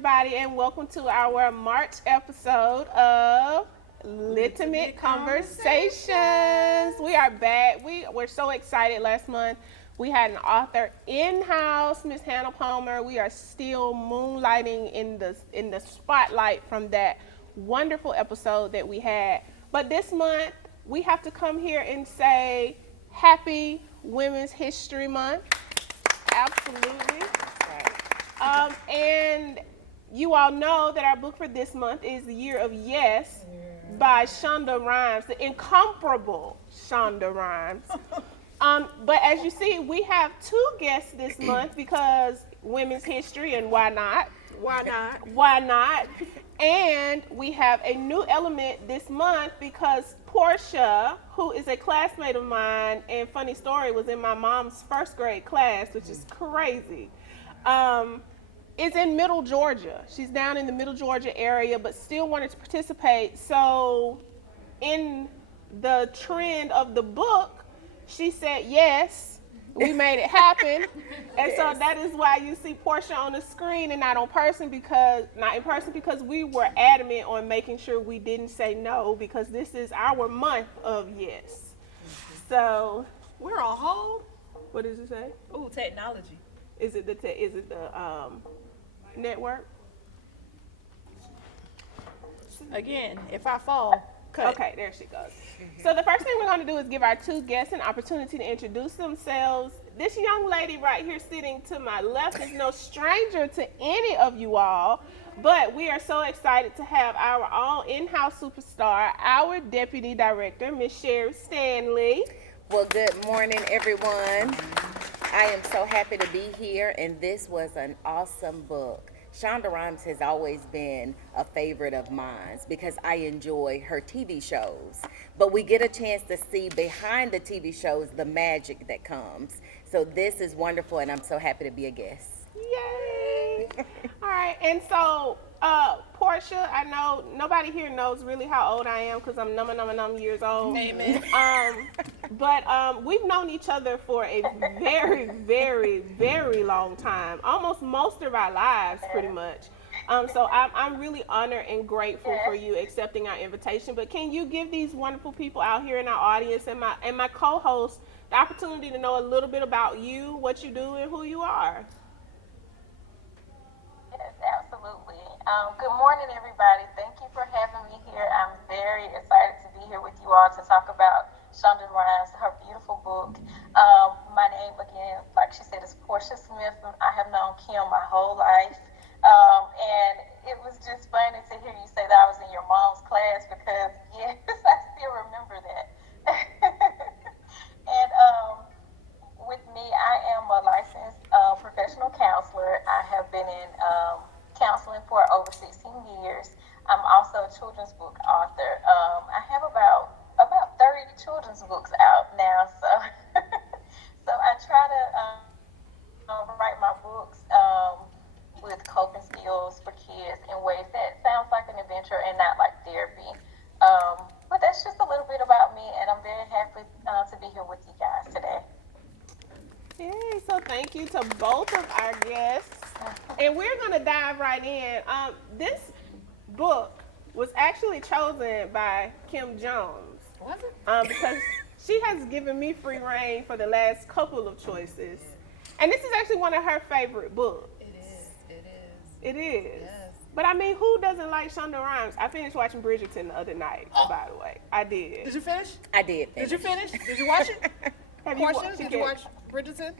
everybody, and welcome to our March episode of Litimate Conversations. We are back. We were so excited last month. We had an author in-house, Miss Hannah Palmer. We are still moonlighting in the spotlight from that wonderful episode that we had. But this month, we have to come here and say Happy Women's History Month. Absolutely. And you all know that our book for this month is The Year of Yes by Shonda Rhimes, the incomparable Shonda Rhimes. But as you see, we have two guests this month because women's history, and why not? Why not? Why not? And we have a new element this month because Portia, who is a classmate of mine, and funny story, was in my mom's first grade class, which is crazy, is in Middle Georgia. She's down in the Middle Georgia area, but still wanted to participate. So in the trend of the book, she said yes. We made it happen. And so that is why you see Portia on the screen and not in person because we were adamant on making sure we didn't say no because this is our month of yes. So we're on hold. What does it say? Ooh, technology. Is it the network? Again, if I fall, cut. Okay, there she goes. So the first thing we're going to do is give our two guests an opportunity to introduce themselves. This young lady right here sitting to my left is no stranger to any of you all, but we are so excited to have our own in-house superstar, our deputy director, Miss Sherri Stanley. Well, good morning, everyone. I am so happy to be here, and this was an awesome book. Shonda Rhimes has always been a favorite of mine because I enjoy her TV shows. But we get a chance to see behind the TV shows the magic that comes. So this is wonderful, and I'm so happy to be a guest. Yay! All right, and so Portia, I know nobody here knows really how old I am because I'm num years old. Amen. But we've known each other for a very, very, very long time, almost most of our lives, pretty much. So I'm really honored and grateful for you accepting our invitation. But can you give these wonderful people out here in our audience and my co-host the opportunity to know a little bit about you, what you do, and who you are? Yes, absolutely. Good morning, everybody. Thank you for having me here. I'm very excited to be here with you all to talk about Shonda Rhimes, her beautiful book. My name, again, like she said, is Portia Smith. I have known Kim my whole life. And it was just funny to hear you say that I was in your mom's class because, yes, I still remember that. And with me, I am a licensed professional counselor. I have been in counseling for over 16 years. I'm also a children's book author. I have about 30 children's books out now, so so I try to write my books with coping skills for kids in ways that sounds like an adventure and not like therapy. But that's just a little bit about me, and I'm very happy to be here with you guys today. Yay, so thank you to both of our guests. And we're going to dive right in. This book was actually chosen by Kim Jones. Was it? Because she has given me free reign for the last couple of choices. And this is actually one of her favorite books. It is. Yes. But I mean, who doesn't like Shonda Rhimes? I finished watching Bridgerton the other night, by the way. I did. Did you finish? I did finish. Did you finish? Did you watch it? Portia, Did you watch Bridgerton?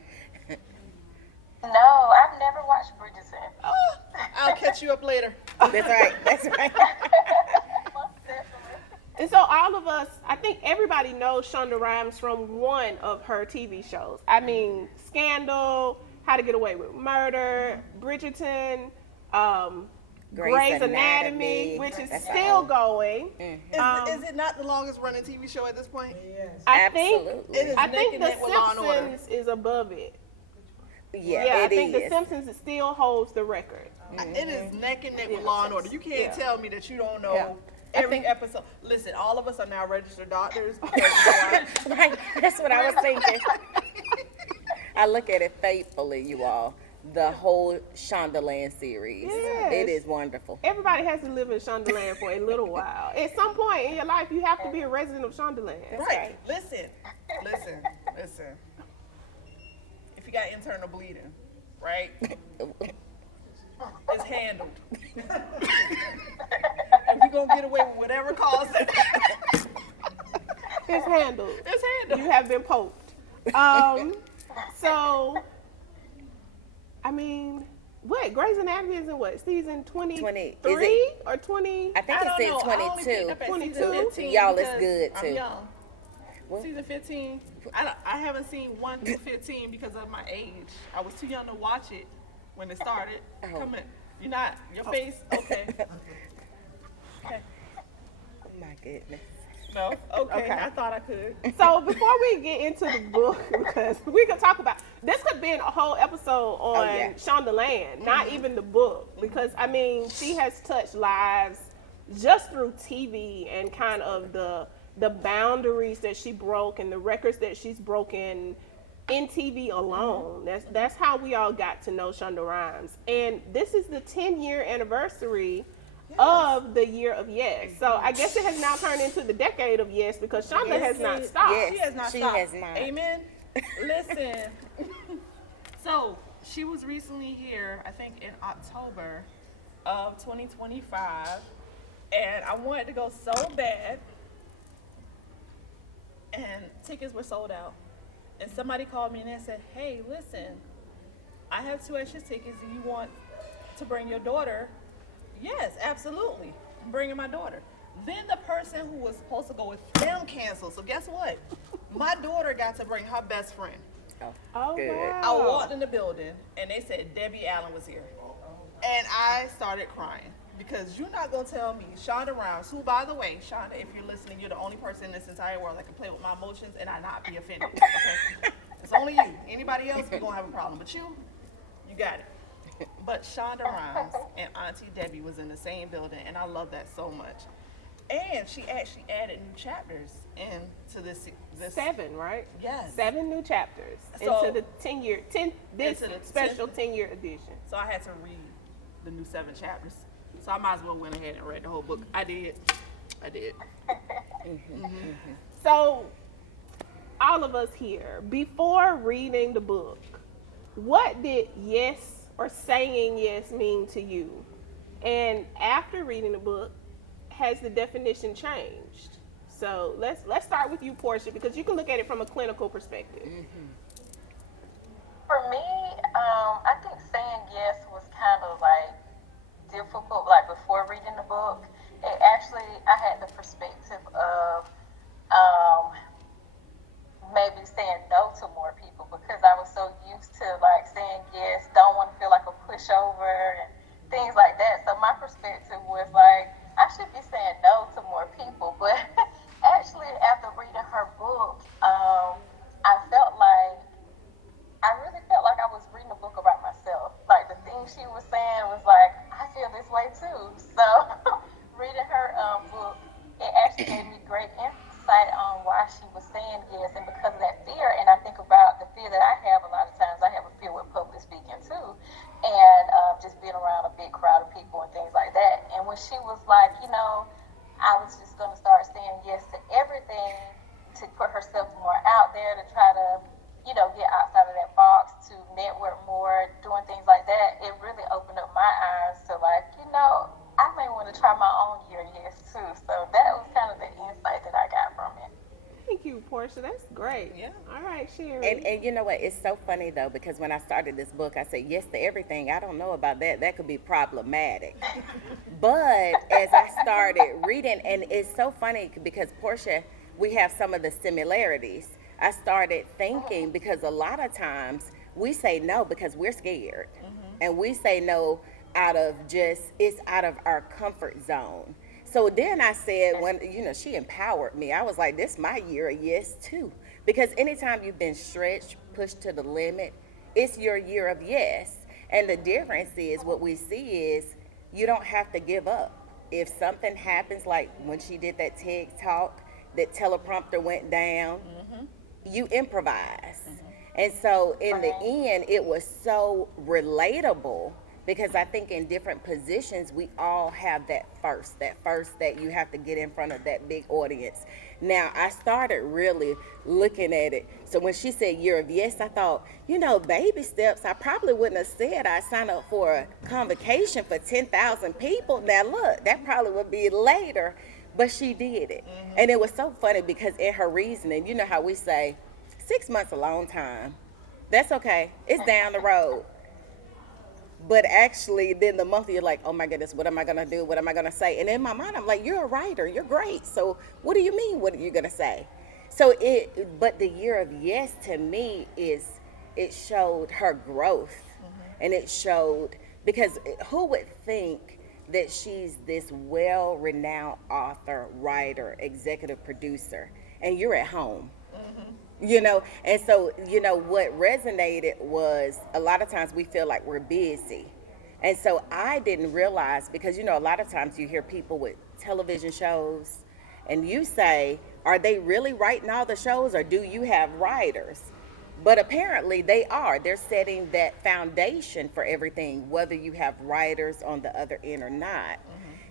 No, I've never watched Bridgerton. Oh, I'll catch you up later. That's right. That's right. Most definitely. And so all of us, I think everybody knows Shonda Rhimes from one of her TV shows. I mean, Scandal, How to Get Away with Murder, Bridgerton, Grey's Anatomy, which is still going. Is it not the longest running TV show at this point? Yes. Absolutely. I think The Simpsons is above it. Yeah, I think The Simpsons still holds the record. It is neck and neck with Law and Order. You can't tell me that you don't know every episode. Listen, all of us are now registered doctors. Right, that's what I was thinking. I look at it faithfully, you all. the whole Shondaland series. Yes. It is wonderful. Everybody has to live in Shondaland for a little while. At some point in your life, you have to be a resident of Shondaland. Right. Listen. If you got internal bleeding, right? It's handled. If you're gonna get away with whatever caused it, It's handled. it's handled. You have been poked. So, I mean, what? Grey's Anatomy is in what? Season 23 or 20? I think I don't it's know. in I only picked 22. up at 22? season 15 Y'all, it's because good, I'm too. young. What? Season 15. I haven't seen 1 through 15 because of my age. I was too young to watch it when it started. Oh. Come in. You're not. Your face. Okay. Okay. Oh my goodness. No. Okay. Okay. I thought I could. So before we get into the book, because we could talk about this, could be a whole episode on yeah. Shondaland, not even the book, because I mean she has touched lives just through TV and kind of the boundaries that she broke and the records that she's broken in TV alone. That's how we all got to know Shonda Rhimes, and this is the 10-year anniversary of the year of yes. So I guess it has now turned into the decade of yes because Shonda has not stopped. Yes. She has not She stopped. has not. Amen. Listen. So she was recently here, I think in October of 2025, and I wanted to go so bad, and tickets were sold out. And somebody called me and they said, "Hey, listen, I have 2 extra tickets. Do you want to bring your daughter?" Yes, absolutely. I'm bringing my daughter. Then the person who was supposed to go with them canceled. So guess what? My daughter got to bring her best friend. Oh, Good. wow. I walked in the building and they said Debbie Allen was here. And I started crying because you're not going to tell me Shonda Rhimes, who, by the way, Shonda, if you're listening, you're the only person in this entire world that can play with my emotions and I not be offended. Okay? It's only you. Anybody else, we're going to have a problem. But you got it. But Shonda Rhimes and Auntie Debbie was in the same building, and I love that so much. And she actually added new chapters into this 7, right? Yes. 7 new chapters So- into the 10 Into the special 10-year edition. So I had to read the new 7 chapters. So I might as well went ahead and read the whole book. I did. So, all of us here, before reading the book, what did yes or saying yes mean to you? And after reading the book, has the definition changed? So let's start with you, Portia, because you can look at it from a clinical perspective. For me, I think saying yes was kind of like difficult, like before reading the book. It actually, I had the perspective of maybe saying no to more people because I was so used to like saying yes, don't want to feel like a pushover and things like that. So my perspective was like, I should be saying no to more people. But actually, after reading her book, I really felt like I was reading a book about myself. Like the things she was saying was like, I feel this way too. So reading her book, it actually gave me great insight on why she was saying yes, and because of that fear. And I think about the fear that I have a lot of times. I have a fear with public speaking too, and just being around a big crowd of people and things like that. And when she was like, I was just going to start saying yes to everything, to put herself more out there, to try to get outside of that box, to network more, doing things like that, it really opened up my eyes to like, I may want to try my own year yes too. So that was kind of the insight that I got from it. Thank you, Portia. That's great. Yeah. All right, Sherri. And you know what? It's so funny though, because when I started this book, I said yes to everything. I don't know about that. That could be problematic. But as I started reading, and it's so funny because Portia, we have some of the similarities. I started thinking because a lot of times we say no because we're scared. And we say no out of it's out of our comfort zone. So then I said, when she empowered me, I was like, this my year of yes too. Because anytime you've been stretched, pushed to the limit, it's your year of yes. And the difference is what we see is you don't have to give up. If something happens, like when she did that TED talk, that teleprompter went down, you improvise. And so in the end, it was so relatable because I think in different positions, we all have that first that you have to get in front of that big audience. Now, I started really looking at it. So when she said year of yes, I thought, baby steps, I probably wouldn't have said I signed up for a convocation for 10,000 people. Now, look, that probably would be later, but she did it. And it was so funny because in her reasoning, you know how we say, 6 months a long time. That's okay. It's down the road. But actually, then the month you're like, oh my goodness, what am I gonna do? What am I gonna say? And in my mind, I'm like, you're a writer, you're great. So what do you mean? What are you gonna say? So but the year of yes to me it showed her growth, and it showed because who would think that she's this well-renowned author, writer, executive producer, and you're at home. And so, what resonated was a lot of times we feel like we're busy. And so I didn't realize, because, a lot of times you hear people with television shows and you say, are they really writing all the shows or do you have writers? But apparently they are. They're setting that foundation for everything, whether you have writers on the other end or not.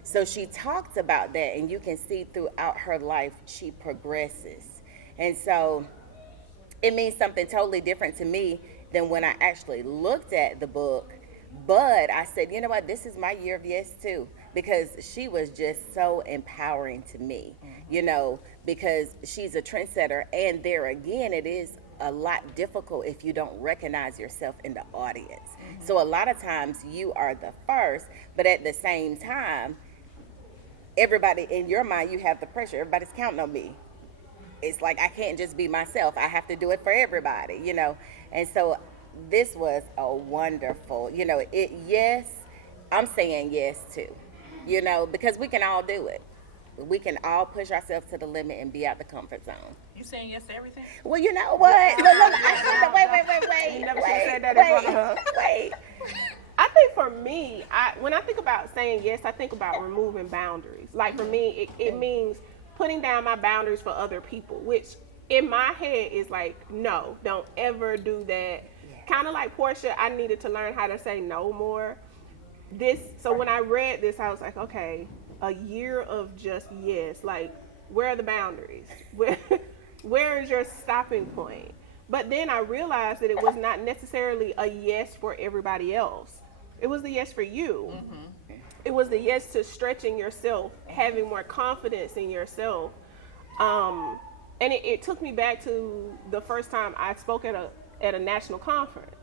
So she talked about that, and you can see throughout her life she progresses. And so it means something totally different to me than when I actually looked at the book. But I said, you know what, this is my year of yes too, because she was just so empowering to me, because she's a trendsetter. And there again, it is a lot difficult if you don't recognize yourself in the audience. So a lot of times you are the first, but at the same time, everybody in your mind, you have the pressure. Everybody's counting on me. It's like I can't just be myself. I have to do it for everybody, And so this was a wonderful, yes, I'm saying yes too, because we can all do it. We can all push ourselves to the limit and be out the comfort zone. You saying yes to everything? Well, you know what? Look, wait. You never should have said that in front of her. Wait. I think for me, when I think about saying yes, I think about removing boundaries. Like for me, it means putting down my boundaries for other people, which in my head is like, no, don't ever do that. Kind of like Portia, I needed to learn how to say no more. So when I read this, I was like, okay, a year of just yes. Like, where are the boundaries? Where is your stopping point? But then I realized that it was not necessarily a yes for everybody else. It was the yes for you. It was the yes to stretching yourself, having more confidence in yourself. And it took me back to the first time I spoke at a national conference,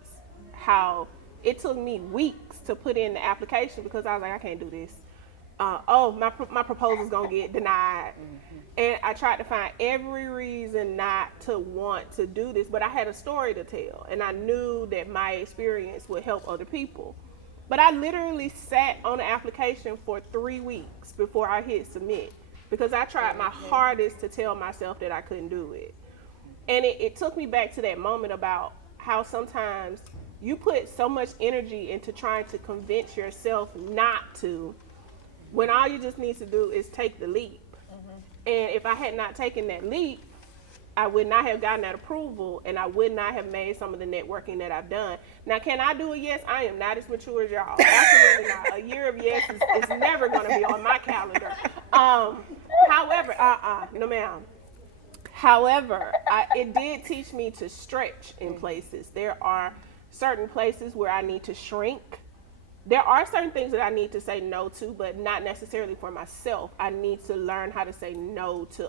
how it took me weeks to put in the application because I was like, I can't do this. My proposal's gonna get denied. And I tried to find every reason not to want to do this, but I had a story to tell, and I knew that my experience would help other people. But I literally sat on the application for 3 weeks before I hit submit because I tried my hardest to tell myself that I couldn't do it. And it took me back to that moment about how sometimes you put so much energy into trying to convince yourself not to, when all you just need to do is take the leap. And if I had not taken that leap, I would not have gotten that approval, and I would not have made some of the networking that I've done. Now, can I do a yes? I am not as mature as y'all. Absolutely not. A year of yes is never going to be on my calendar. However, no ma'am. However, it did teach me to stretch in places. There are certain places where I need to shrink. There are certain things that I need to say no to, but not necessarily for myself. I need to learn how to say no to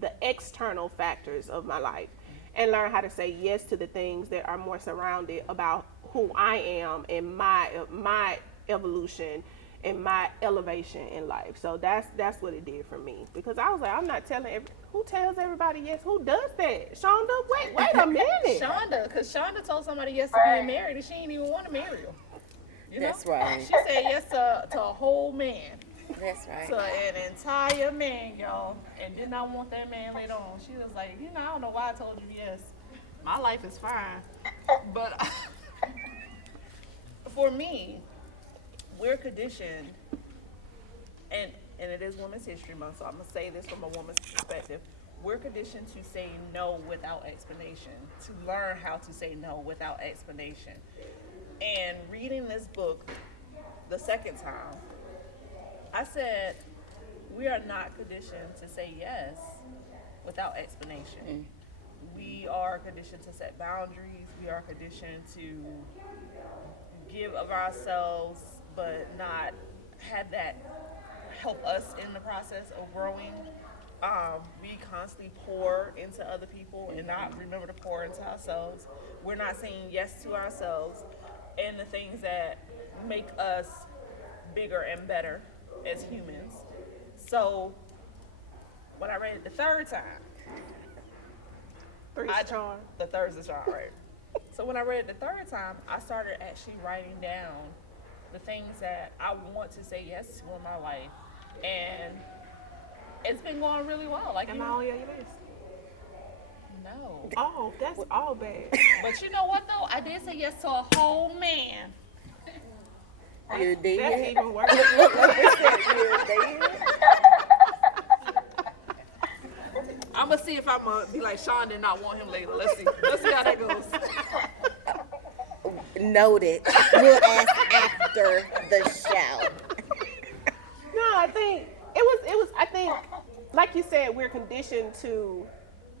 the external factors of my life and learn how to say yes to the things that are more surrounded about who I am and my evolution and my elevation in life. So that's what it did for me, because I was like, I'm not telling who tells everybody yes. Who does that? Shonda, wait a minute. Shonda, because Shonda told somebody yes to being married and she didn't even want to marry him. That's right. She said yes to a whole man. That's right. To an entire man, y'all, and did not want that man later on. She was like, I don't know why I told you yes. My life is fine. But for me, we're conditioned, and it is Women's History Month, so I'm going to say this from a woman's perspective. we're conditioned to say no without explanation, to learn how to say no without explanation. And reading this book the second time, I said, we are not conditioned to say yes without explanation. We are conditioned to set boundaries. We are conditioned to give of ourselves, but not have that help us in the process of growing. We constantly pour into other people and not remember to pour into ourselves. We're not saying yes to ourselves and the things that make us bigger and better as humans. So when I read it the third time, the third is the charm, right? So when I read it the third time, I started actually writing down the things that I want to say yes to in my life, and it's been going really well. Like, Am I on your list? no. Oh, that's all bad. But you know what though? I did say yes to a whole man. You did. That's even worse. Look, you did. I'm gonna see if I'm gonna be like Shonda and not want him later. Let's see. Let's see how that goes. Noted. We'll ask after the show. No, I think it was. I think, like you said, we're conditioned to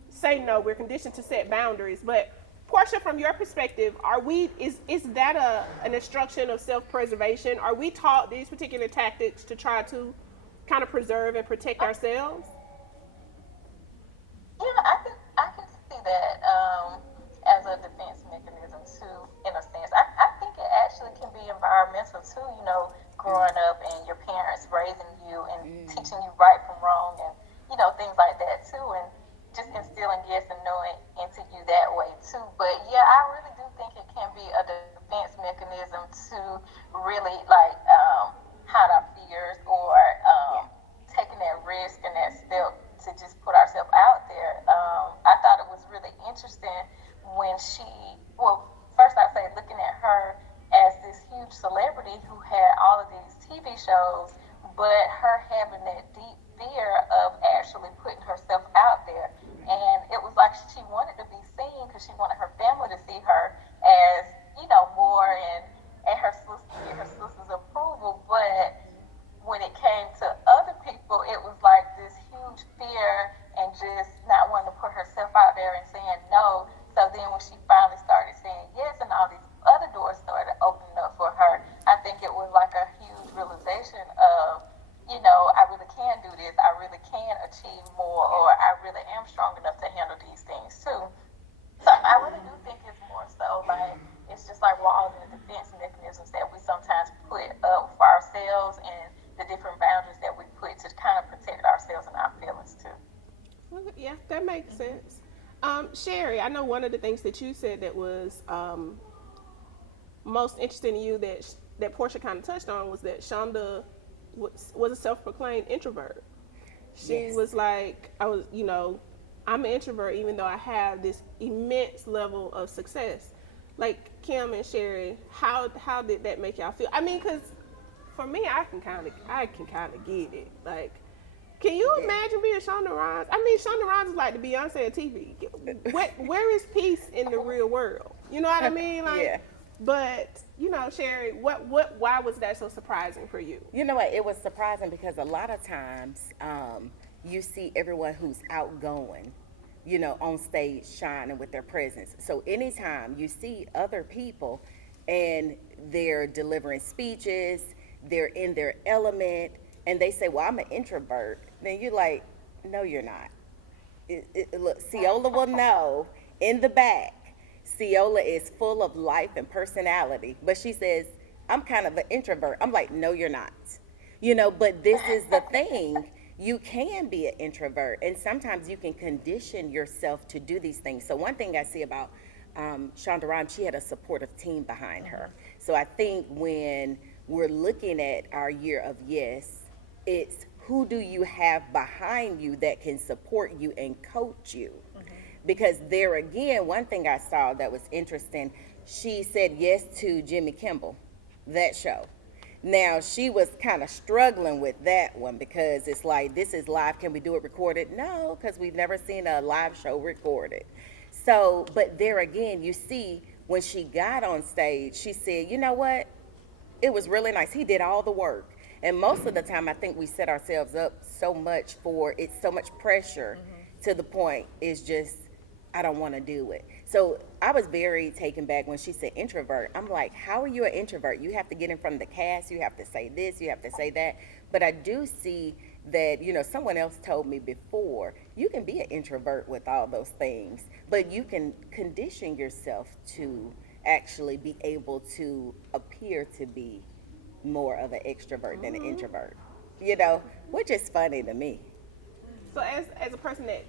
say no. We're conditioned to set boundaries. But Portia, from your perspective, is that an instruction of self-preservation? Are we taught these particular tactics to try to kind of preserve and protect ourselves? Yeah, I can see that as a defense mechanism too, in a sense. I think it actually can be environmental too, you know, growing up and your parents raising you and teaching you right from wrong and, you know, things like that too, and just instilling yes and no into you that way too. But yeah, I really do think it can be a defense mechanism to really like hide our fears or taking that risk and that step to just put ourselves out there. I thought it was really interesting when first I say looking at her as this huge celebrity who had all of these TV shows, but her having that deep fear of actually putting herself out there. And it was like she wanted to be seen because she wanted her family to see her as, you know, more and her sister's approval. But when it came to other people, it was like this huge fear and just not wanting to put herself out there and saying no. So then when she finally started saying yes and all these other doors started opening up for her, I think it was like a huge realization of, you know, I really can do this. I really can achieve more, or I really am strong enough to handle these things too. So I really do think it's more so like, it's just like walls and the defense mechanisms that we sometimes put up for ourselves and the different boundaries that we put to kind of protect ourselves and our feelings too. Yeah, that makes sense. Sherri, I know one of the things that you said that was most interesting to you that Portia kind of touched on was that Shonda was a self-proclaimed introvert. She was like, I'm an introvert even though I have this immense level of success. Like Kim and Sherri, how did that make y'all feel? I mean, because for me, I can kind of get it. Like, can you imagine being Shonda Rhimes? I mean, Shonda Rhimes is like the Beyonce of TV. Where is peace in the real world? You know what I mean? Like, Yeah. But you know, Sherri, why was that so surprising for you? You know what? It was surprising because a lot of times you see everyone who's outgoing, you know, on stage shining with their presence. So anytime you see other people and they're delivering speeches, they're in their element, and they say, well, I'm an introvert, then you're like, no, you're not. Look, Ciola will know in the back. Ciola is full of life and personality, but she says, I'm kind of an introvert. I'm like, no, you're not. You know, but this is the thing. You can be an introvert, and sometimes you can condition yourself to do these things. So one thing I see about Shonda Rhimes, she had a supportive team behind her. So I think when we're looking at our year of yes, it's who do you have behind you that can support you and coach you? Because there again, one thing I saw that was interesting, she said yes to Jimmy Kimmel, that show. Now, she was kind of struggling with that one because it's like, this is live. Can we do it recorded? No, because we've never seen a live show recorded. So, but there again, you see, when she got on stage, she said, you know what? It was really nice. He did all the work. And most of the time, I think we set ourselves up so much for it's so much pressure to the point it's just, I don't want to do it. So I was very taken back when she said introvert. I'm like, how are you an introvert? You have to get in front of the cast. You have to say this. You have to say that. But I do see that, you know, someone else told me before, you can be an introvert with all those things, but you can condition yourself to actually be able to appear to be more of an extrovert than an introvert, you know, which is funny to me. So as a person that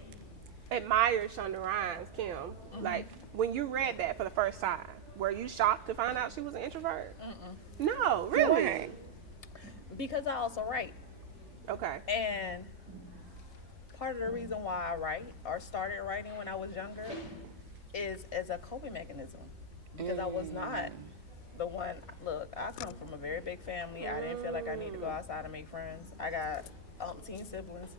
admires Shonda Rhimes, Kim, like when you read that for the first time, were you shocked to find out she was an introvert? No, really? Right. Because I also write. Okay. And part of the reason why I write or started writing when I was younger is as a coping mechanism. Because I was not the one, look, I come from a very big family. I didn't feel like I needed to go outside and make friends. I got 10 siblings,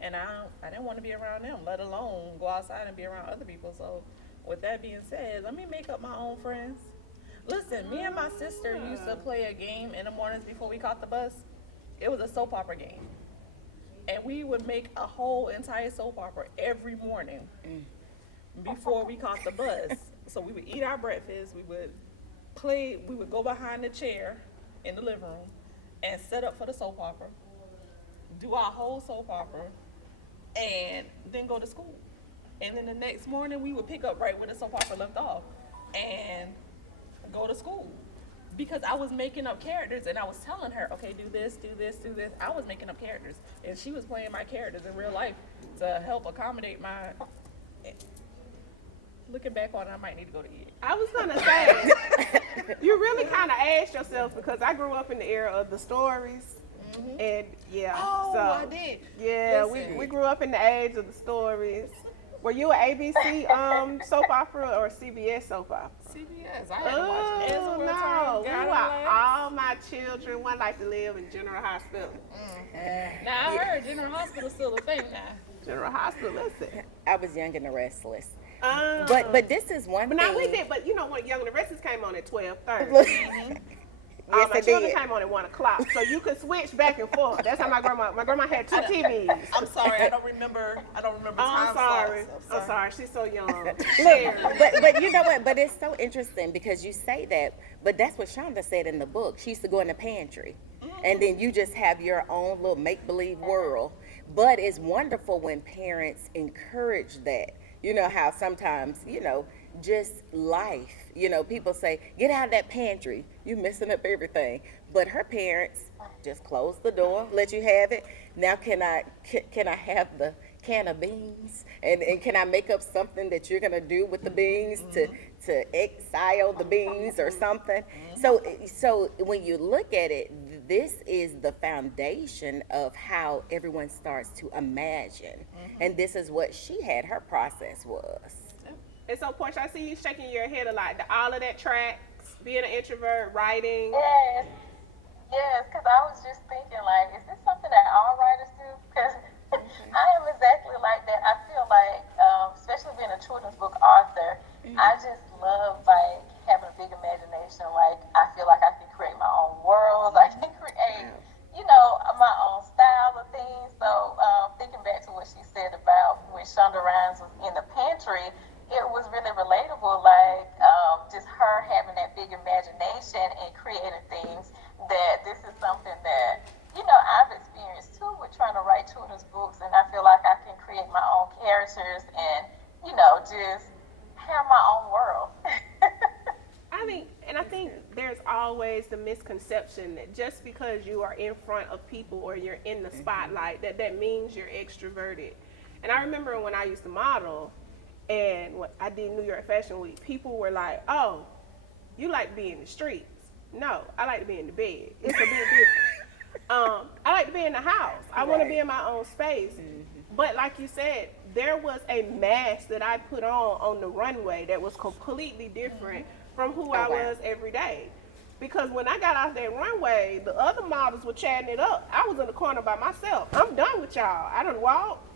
and I didn't want to be around them, let alone go outside and be around other people. So with that being said, let me make up my own friends. Listen, me and my sister used to play a game in the mornings before we caught the bus. It was a soap opera game. And we would make a whole entire soap opera every morning before we caught the bus. So we would eat our breakfast, we would go behind the chair in the living room and set up for the soap opera, do our whole soap opera, and then go to school. And then the next morning we would pick up right where the soap opera left off and go to school. Because I was making up characters and I was telling her, okay, do this, do this, do this. I was making up characters and she was playing my characters in real life to help accommodate my... Looking back on it, I might need to go to ED. I was gonna say, you really kind of asked yourself, because I grew up in the era of the stories, and yeah. Oh, so, I did. Yeah, Listen. we grew up in the age of the stories. Were you an ABC soap opera or CBS soap opera? CBS. I had to watch it. Oh no, we were all my children. One like to live in General Hospital. Now I heard General Hospital's still a thing now. General Hospital, listen. I was young and the restless. Um, But this is one But thing. now we did, but you know when Young and the Restless came on at 12:30. Yes, my it children did. came on at 1 o'clock, so you could switch back and forth. That's how my grandma had 2 TVs. I'm sorry, I don't remember Oh, time I'm sorry. slots. I'm sorry. She's so young. Look, but you know what? But it's so interesting because you say that, but that's what Shonda said in the book. She used to go in the pantry, and then you just have your own little make-believe world. But it's wonderful when parents encourage that. You know how sometimes, you know, just life, you know, people say, get out of that pantry, you're messing up everything. But her parents just close the door, let you have it. Now can I have the can of beans? And can I make up something that you're gonna do with the beans to exile the beans or something? So when you look at it, this is the foundation of how everyone starts to imagine. And this is what she had, her process was. And so, Portia, I see you shaking your head a lot. All of that tracks, being an introvert, writing. Yes, because I was just thinking, like, is this something that all writers do? Because I am exactly like that. I feel like, especially being a children's book author, I just love, like, having a big imagination. Like, I feel like I can create my own world. I can create, you know, my own style of things. So, thinking back to what she said about when Shonda Rhimes was in the pantry, it was really relatable, like just her having that big imagination and creating things, that this is something that, you know, I've experienced too with trying to write children's books, and I feel like I can create my own characters and, you know, just have my own world. I think there's always the misconception that just because you are in front of people or you're in the spotlight, that means you're extroverted. And I remember when I used to model, and when I did New York Fashion Week, people were like, oh, you like to be in the streets. No, I like to be in the bed. It's a big difference. I like to be in the house. I want to be in my own space. But like you said, there was a mask that I put on the runway that was completely different from who I was every day. Because when I got off that runway, the other models were chatting it up. I was in the corner by myself. I'm done with y'all. I done walked.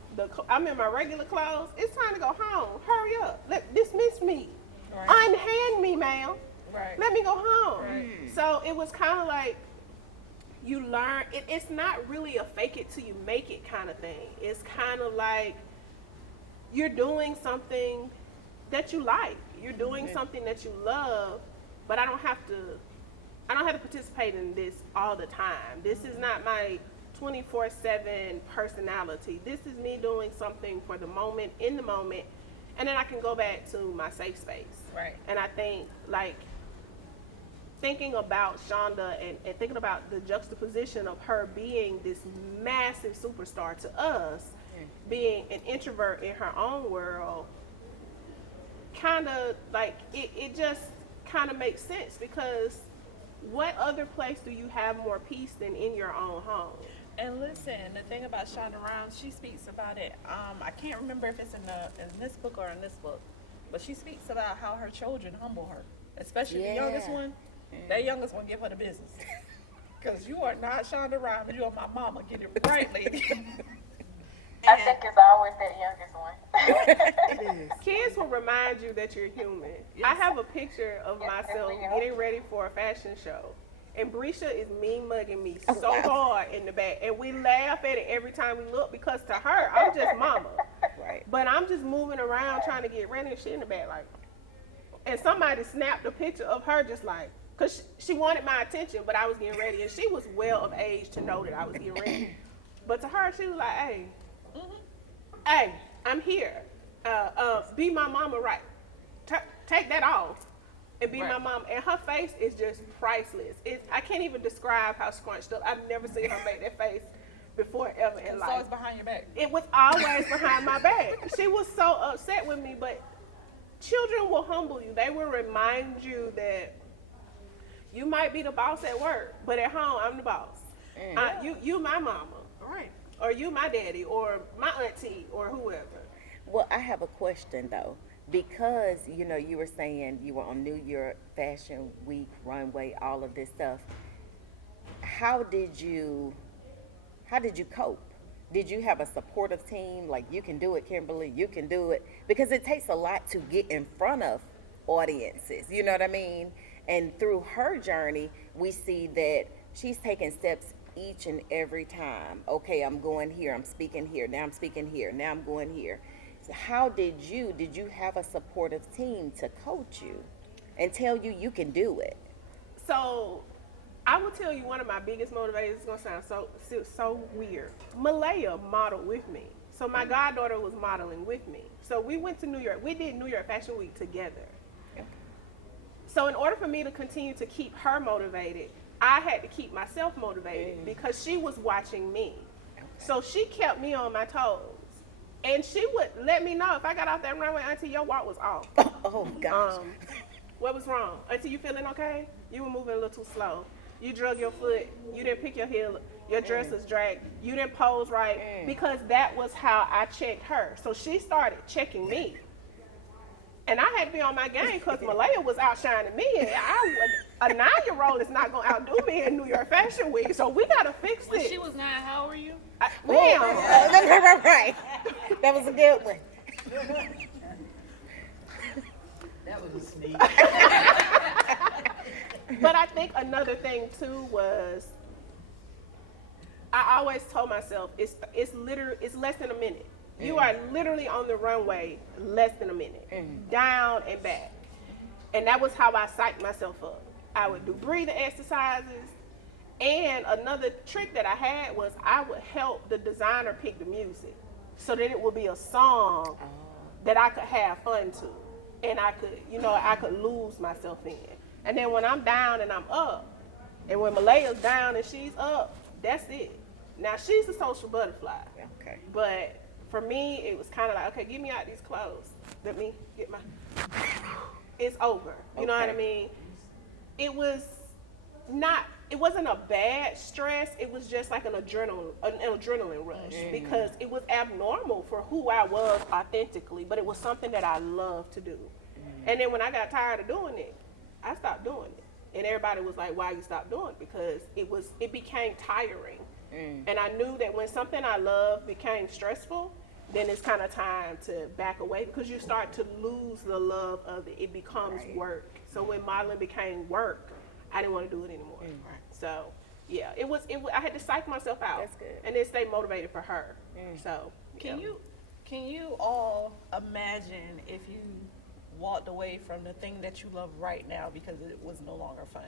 I'm in my regular clothes. It's time to go home. Hurry up. Dismiss me. Right. Unhand me, ma'am. Right. Let me go home. Right. So it was kind of like you learn. It's not really a fake it till you make it kind of thing. It's kind of like you're doing something that you like. You're doing something that you love, but I don't have to participate in this all the time. This is not my 24/7 personality. This is me doing something for the moment, in the moment, and then I can go back to my safe space. Right. And I think, like, thinking about Shonda and thinking about the juxtaposition of her being this massive superstar to us, being an introvert in her own world, kind of like it just kind of makes sense, because what other place do you have more peace than in your own home? And listen, the thing about Shonda Rhimes, she speaks about it. I can't remember if it's in this book or in this book, but she speaks about how her children humble her, especially the youngest one. That youngest one give her the business, because you are not Shonda Rhimes. You are my mama. Get it right, lady. I think it's always that youngest one. Kids will remind you that you're human. I have a picture of myself getting ready for a fashion show, and Brisha is mean mugging me so hard in the back, and we laugh at it every time we look, because to her, I'm just mama. Right. But I'm just moving around trying to get ready and shit in the back, like. And somebody snapped a picture of her just like, because she wanted my attention, but I was getting ready, and she was well of age to know that I was getting ready. But to her, she was like, hey, I'm here. Be my mama, right? Take that off and be my mom. And her face is just priceless. I can't even describe how scrunched up. I've never seen her make that face before ever in life. It's always behind your back. It was always behind my back. She was so upset with me, but children will humble you. They will remind you that you might be the boss at work, but at home, I'm the boss. You my mama. Right. Or you my daddy, or my auntie, or whoever. Well, I have a question though, because you were saying you were on New York Fashion Week runway, all of this stuff. How did you cope? Did you have a supportive team? Like, you can do it, Kimberly, you can do it, because it takes a lot to get in front of audiences. You know what I mean? And through her journey, we see that she's taking steps each and every time. Okay, I'm going here, I'm speaking here, now I'm speaking here, now I'm going here. So how did you have a supportive team to coach you and tell you can do it? So I will tell you, one of my biggest motivators, it's gonna sound so weird. Malaya modeled with me. So my goddaughter was modeling with me. So we went to New York. We did New York Fashion Week together. So in order for me to continue to keep her motivated, I had to keep myself motivated, because she was watching me. So she kept me on my toes. And she would let me know if I got off that runway, Auntie, your walk was off. Oh, gosh. What was wrong? Auntie, you feeling okay? You were moving a little too slow. You drug your foot. You didn't pick your heel. Your dress was dragged. You didn't pose right. Because that was how I checked her. So she started checking me. And I had to be on my game, because Malaya was outshining me. And a 9-year-old is not going to outdo me in New York Fashion Week. So we got to fix When it. she was 9, how old were you? Right. That was a good one. That was a sneak. But I think another thing too was, I always told myself it's less than a minute. You are literally on the runway less than a minute, down and back. And that was how I psyched myself up. I would do breathing exercises. And another trick that I had was I would help the designer pick the music, so that it would be a song that I could have fun to. And I could lose myself in. And then when I'm down and I'm up, and when Malaya's down and she's up, that's it. Now she's a social butterfly. Okay. But for me, it was kind of like, okay, get me out these clothes. Let me get my, it's over. You know what I mean? It wasn't a bad stress. It was just like an adrenaline rush, because it was abnormal for who I was authentically, but it was something that I loved to do. And then when I got tired of doing it, I stopped doing it. And everybody was like, why you stopped doing it? Because it became tiring. And I knew that when something I love became stressful, then it's kind of time to back away because you start to lose the love of it. It becomes work. So when modeling became work, I didn't want to do it anymore. So yeah, it was. I had to psych myself out. That's good. And then stay motivated for her. So Can you all imagine if you walked away from the thing that you love right now because it was no longer fun?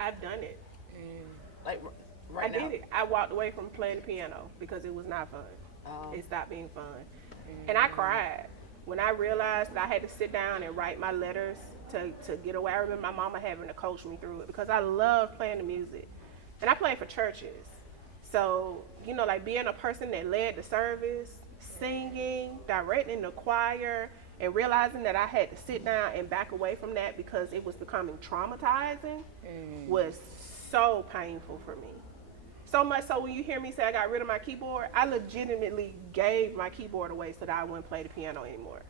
I've done it. Like right I now. did it. I walked away from playing the piano because it was not fun. It stopped being fun. And I cried when I realized that I had to sit down and write my letters to get away. I remember my mama having to coach me through it because I love playing the music. And I played for churches. So, like being a person that led the service, singing, directing the choir, and realizing that I had to sit down and back away from that because it was becoming traumatizing was so painful for me. So much so when you hear me say I got rid of my keyboard, I legitimately gave my keyboard away so that I wouldn't play the piano anymore.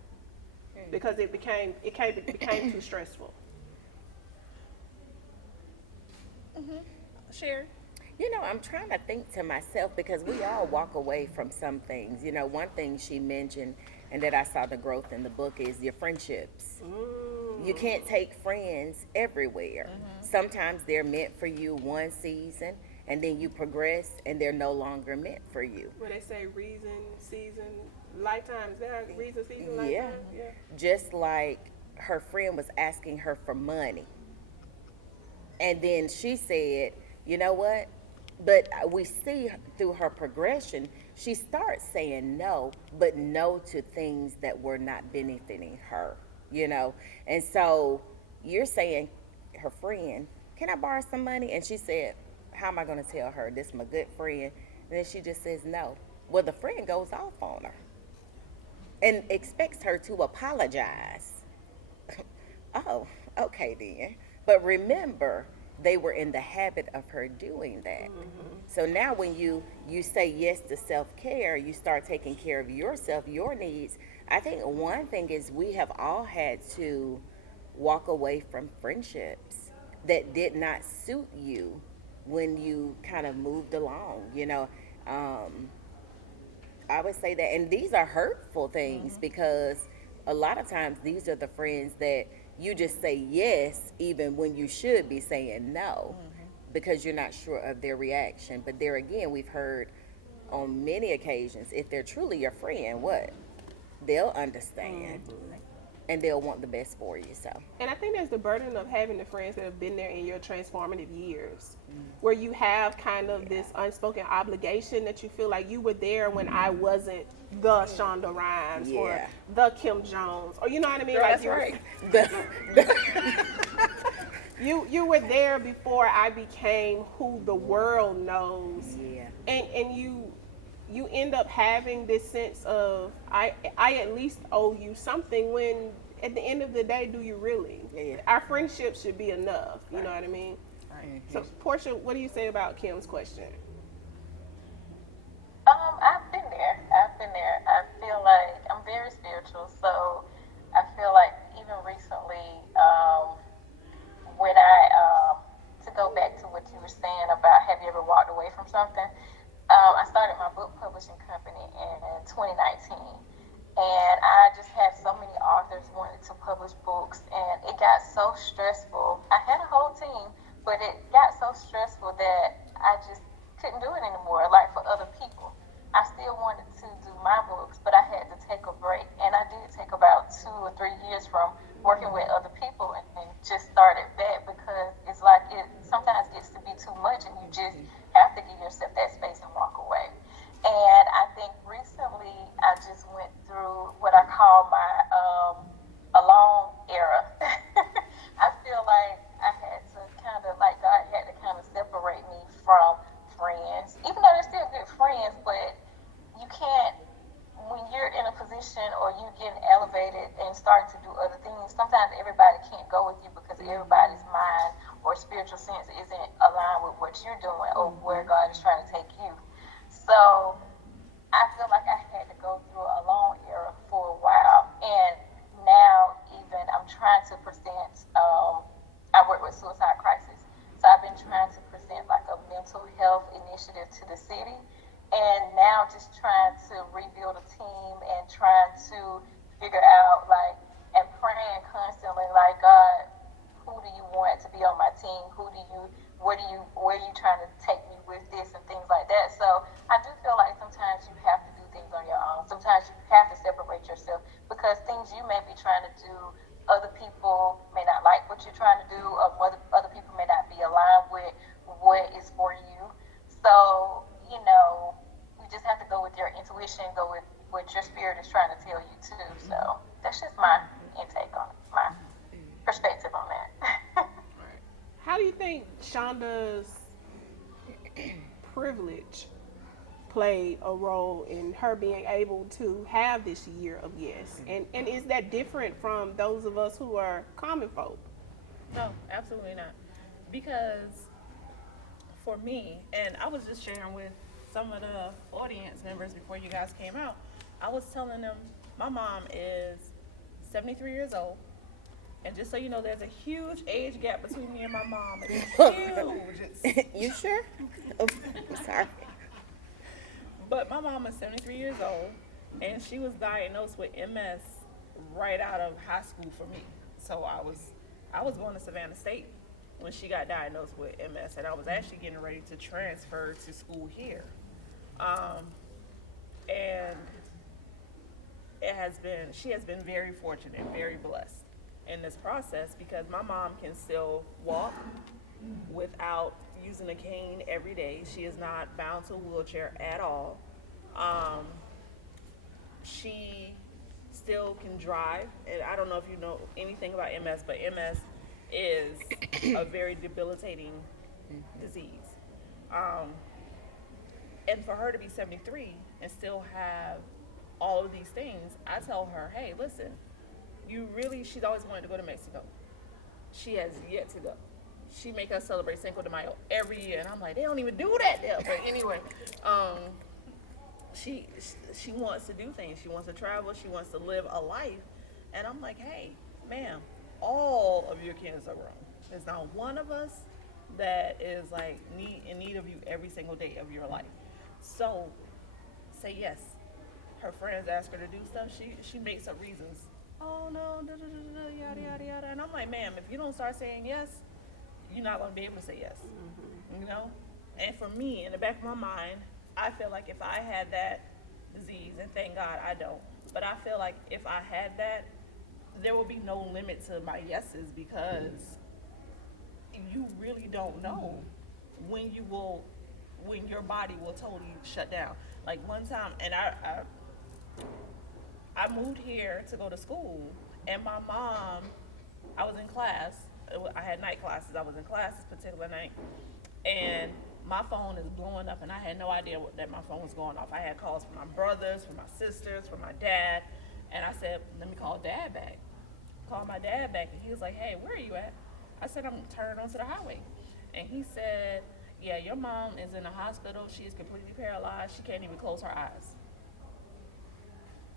Because it became too stressful. Sherri? I'm trying to think to myself because we all walk away from some things. One thing she mentioned and that I saw the growth in the book is your friendships. You can't take friends everywhere. Sometimes they're meant for you one season and then you progress and they're no longer meant for you. Where they say reason, season, lifetime. Is that reason, season, lifetime? Yeah. Just like her friend was asking her for money. And then she said, you know what? But we see through her progression, she starts saying no, but no to things that were not benefiting her, And so you're saying, her friend, can I borrow some money? And she said, how am I going to tell her this is my good friend? And then she just says no. Well, the friend goes off on her and expects her to apologize. Oh, okay then. But remember, they were in the habit of her doing that. So now when you say yes to self-care, you start taking care of yourself, your needs. I think one thing is we have all had to walk away from friendships that did not suit you when you kind of moved along, I would say that, and these are hurtful things because a lot of times these are the friends that you just say yes even when you should be saying no because you're not sure of their reaction. But there again, we've heard on many occasions, if they're truly your friend, they'll understand and they'll want the best for you. So, and I think there's the burden of having the friends that have been there in your transformative years, where you have kind of this unspoken obligation that you feel like you were there when I wasn't the Shonda Rhimes or the Kim Jones, or you know what I mean? Girl, like that's right. You were there before I became who the world knows. And you end up having this sense of I at least owe you something, when at the end of the day, do you really? Our friendship should be enough. You know what I mean? So Portia, what do you say about Kim's question? I've been there. I feel like I'm very spiritual, so I feel like even recently, when I to go back to what you were saying about have you ever walked away from something? I started my book publishing company in 2019, and I just had so many authors wanting to publish books, and it got so stressful. I had a whole team, but it got so stressful that I just couldn't do it anymore, like for other people. I still wanted to do my books, but I had to take a break, and I did take about 2 or 3 years from working with other people and just started back because it's like it sometimes gets to be too much, and you just have to give yourself that space and walk away. And I think recently I just went through what I call my alone era. I feel like I had to kind of, like God had to kind of separate me from friends, even though they're still good friends, but you can't, when you're in a position or you get elevated and start to do other things, sometimes everybody can't go with you because everybody's mind or spiritual sense isn't aligned with what you're doing or where God is trying to take you. So I feel like I had to go through a long era for a while, and now even I'm trying to present, I work with suicide crisis, because things you may be trying to do, other people may not like what you're trying to do, or other people may not be aligned with what is for you. So, you know, you just have to go with your intuition, go with what your spirit is trying to tell you too. So that's just my intake on it, my perspective on that. How do you think Shonda's privilege played a role in her being able to have this year of yes? And is that different from those of us who are common folk? No, absolutely not. Because for me, and I was just sharing with some of the audience members before you guys came out, I was telling them my mom is 73 years old. And just so you know, there's a huge age gap between me and my mom. It's huge. You sure? Oh, sorry. But my mom is 73 years old, and she was diagnosed with MS right out of high school for me. So I was going to Savannah State when she got diagnosed with MS, and I was actually getting ready to transfer to school here. And she has been very fortunate, very blessed in this process, because my mom can still walk without using a cane every day. She is not bound to a wheelchair at all. She still can drive, and I don't know if you know anything about MS, but MS is a very debilitating disease. And for her to be 73 and still have all of these things, I tell her, hey, listen, she's always wanted to go to Mexico. She has yet to go. She make us celebrate Cinco de Mayo every year, and I'm like, they don't even do that there. But anyway, she wants to do things. She wants to travel. She wants to live a life. And I'm like, hey, ma'am, all of your kids are grown. There's not one of us that is like in need of you every single day of your life. So say yes. Her friends ask her to do stuff. She makes up reasons. Oh no, yada yada yada. And I'm like, ma'am, if you don't start saying yes, you're not going to be able to say yes. You know? And for me, in the back of my mind, I feel like if I had that disease, and thank God I don't, but I feel like if I had that, there will be no limit to my yeses, because you really don't know when your body will totally shut down. Like one time, and I moved here to go to school, and my mom, I was in class. I had night classes. I was in class this particular night, and my phone is blowing up, and I had no idea that my phone was going off. I had calls from my brothers, from my sisters, from my dad, and I said, let me call Dad back. Called my dad back, and he was like, hey, where are you at? I said, I'm turning onto the highway. And he said, yeah, your mom is in the hospital. She is completely paralyzed. She can't even close her eyes.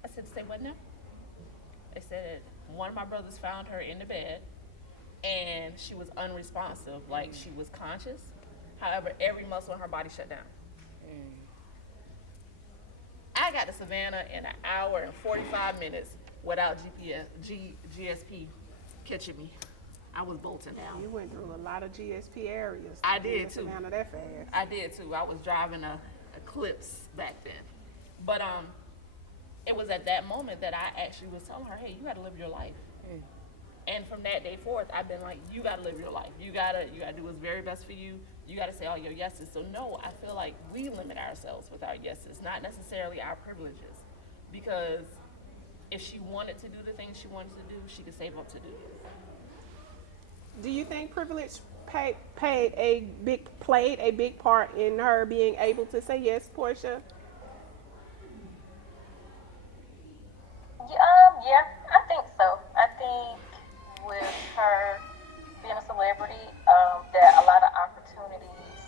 I said, say what now? They said one of my brothers found her in the bed, and she was unresponsive, like she was conscious. However, every muscle in her body shut down. I got to Savannah in an hour and 45 minutes without GSP catching me. I was bolting down. You went through a lot of GSP areas. I did too. Savannah that fast. I did too. I was driving a Eclipse back then. But it was at that moment that I actually was telling her, hey, you got to live your life. And from that day forth, I've been like, you got to live your life. You got to do what's very best for you. You got to say all your yeses. So no, I feel like we limit ourselves with our yeses, not necessarily our privileges. Because if she wanted to do the things she wanted to do, she could save up to do it. Do you think privilege played a big part in her being able to say yes, Portia? Yeah, I think so. I think with her being a celebrity, that a lot of opportunities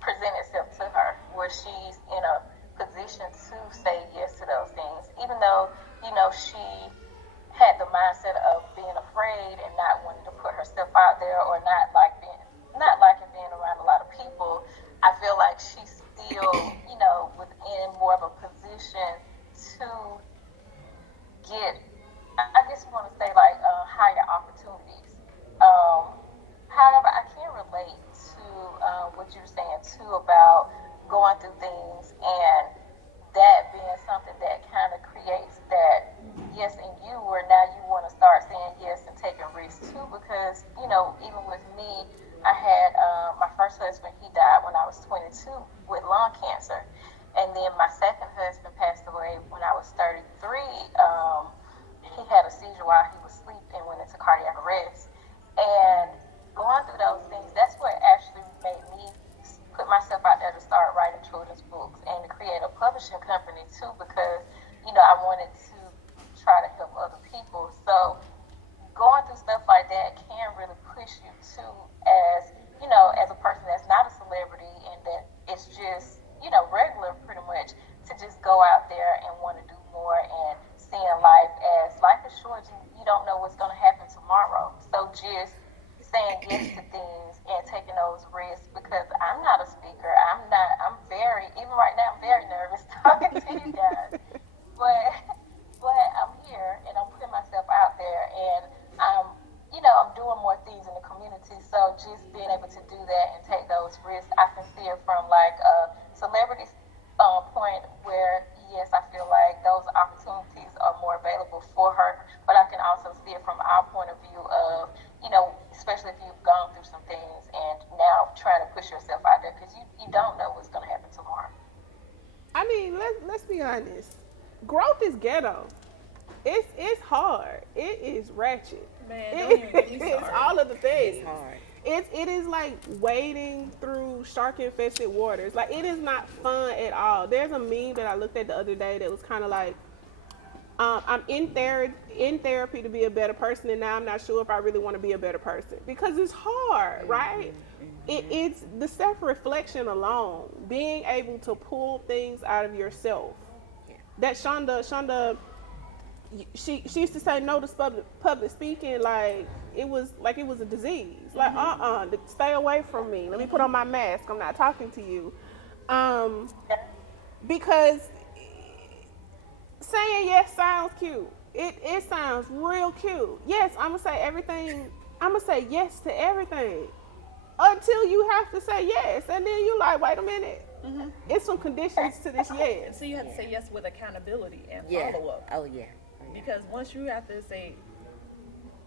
present itself to her where she's in a position to say yes to those things, even though, you know, she had the mindset of being afraid and not wanting to put herself out there, or not liking being around a lot of people. I feel like she's still, you know, within more of a position to get, I guess you want to say, like, higher opportunities. However, I can relate to what you were saying too about going through things, and that being something that kind of creates wanted to try to help other people. So going through stuff like that can really push you to, as you know, as a person that's not a celebrity and that it's just, you know, regular pretty much, to just go out there and want to do more and seeing life as life is short. You don't know what's going to happen tomorrow. So just saying yes to things and taking those risks, because I'm not a speaker. I'm very, even right now, I'm very nervous talking to you guys. But I'm here and I'm putting myself out there, and I'm doing more things in the community. So just being able to do that and take those risks, I can see it from like a celebrity point where, yes, I feel like those opportunities are more available for her. But I can also see it from our point of view of, you know, especially if you've gone through some things and now trying to push yourself out there, because you don't know what's going to happen tomorrow. I mean, let's be honest. Growth is ghetto. It's hard. It is ratchet. Man, don't even get me It's started. all of the things. It's hard. It is like wading through shark-infested waters. Like, it is not fun at all. There's a meme that I looked at the other day that was kind of like, I'm in therapy to be a better person, and now I'm not sure if I really want to be a better person, because it's hard, right? It's the self-reflection alone, being able to pull things out of yourself. That Shonda, she used to say no to public speaking like it was a disease. Like, stay away from me. Let me put on my mask. I'm not talking to you. Because saying yes sounds cute. It sounds real cute. Yes, I'm gonna say everything. I'm gonna say yes to everything until you have to say yes, and then you like, wait a minute. It's some conditions to this yes. So you have to say yes with accountability and Yeah. follow up. Oh, yeah. Because once you have to say,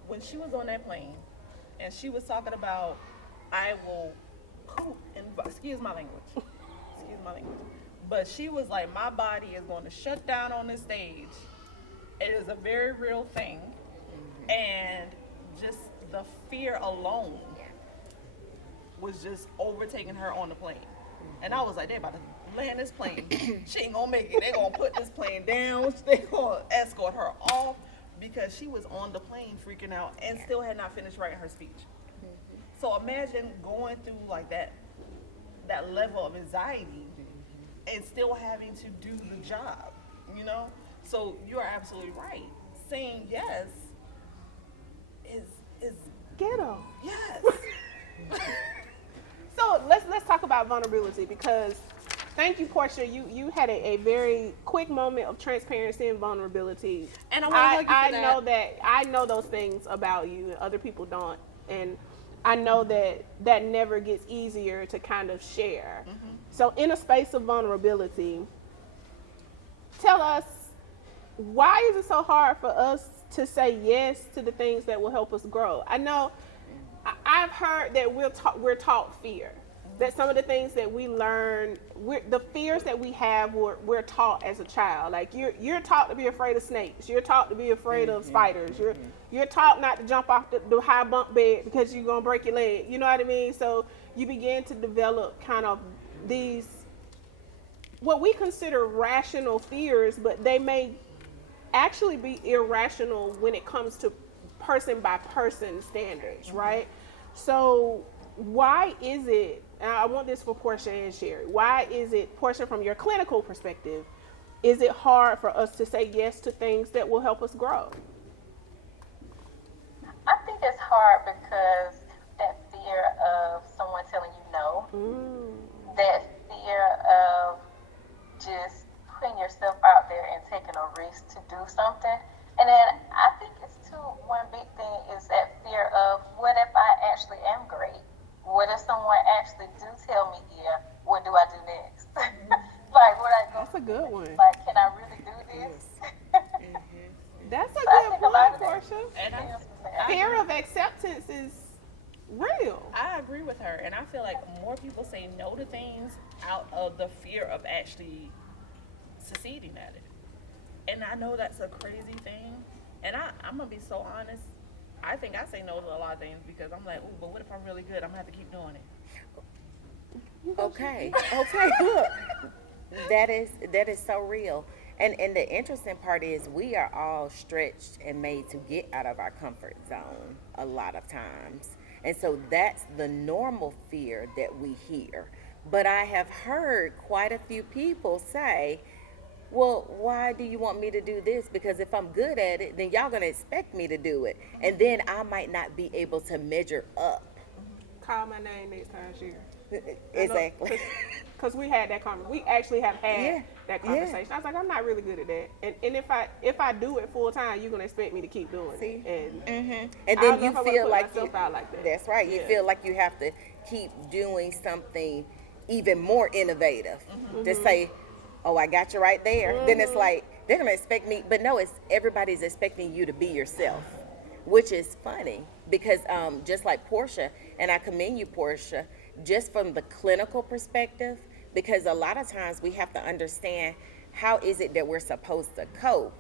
when she was on that plane and she was talking about, I will poop in, excuse my language, but she was like, my body is going to shut down on this stage. It is a very real thing. And just the fear alone was just overtaking her on the plane. And I was like, they about to land this plane. She ain't gonna make it. They gonna put this plane down. They gonna escort her off, because she was on the plane freaking out and still had not finished writing her speech. So imagine going through like that level of anxiety and still having to do the job, you know? So you are absolutely right. Saying yes is Ghetto. yes. So let's talk about vulnerability, because thank you, Portia. You had a very quick moment of transparency and vulnerability. And I want to hug you for I that. know that I know those things about you, and other people don't. And I know that never gets easier to kind of share. So in a space of vulnerability, tell us, why is it so hard for us to say yes to the things that will help us grow? I know I've heard that we're taught fear. That some of the things that we learn, the fears that we have, we're taught as a child. Like, you're taught to be afraid of snakes. You're taught to be afraid of spiders. You're taught not to jump off the high bunk bed because you're gonna break your leg. You know what I mean? So you begin to develop kind of these, what we consider rational fears, but they may actually be irrational when it comes to person by person standards, right? So why is it, and I want this for Portia and Sherri, why is it, Portia, from your clinical perspective, is it hard for us to say yes to things that will help us grow? I think it's hard because that fear of someone telling you no, that fear of just putting yourself out there and taking a risk to do something. And then I think it's too, one big thing is that fear of, what if I actually am great? What if someone actually do tell me, yeah, what do I do next? Like, what I go, That's a good one. like, can I really do this? That's a So I good think a lot point, of that Portia. And Fear of acceptance is real. I agree with her, and I feel like more people say no to things out of the fear of actually succeeding at it. And I know that's a crazy thing, and I'm gonna be so honest. I think I say no to a lot of things because I'm like, ooh, but what if I'm really good? I'm gonna have to keep doing it. Okay, look, that is so real. And the interesting part is we are all stretched and made to get out of our comfort zone a lot of times. And so that's the normal fear that we hear. But I have heard quite a few people say, well, why do you want me to do this? Because if I'm good at it, then y'all going to expect me to do it. And then I might not be able to measure up. Call my name next time, Sherri. Exactly. Because we had that conversation. We actually have had Yeah, that yeah. conversation. I was like, I'm not really good at that. And if I do it full time, you're gonna expect me to keep doing See? it. And And I then don't know you if I wanna feel put like myself out like that. That's right. You Yeah. feel like you have to keep doing something even more innovative to say, "Oh, I got you right there." Then it's like they're gonna expect me, but no, it's everybody's expecting you to be yourself, which is funny because just like Portia, and I commend you, Portia, just from the clinical perspective, because a lot of times we have to understand how is it that we're supposed to cope,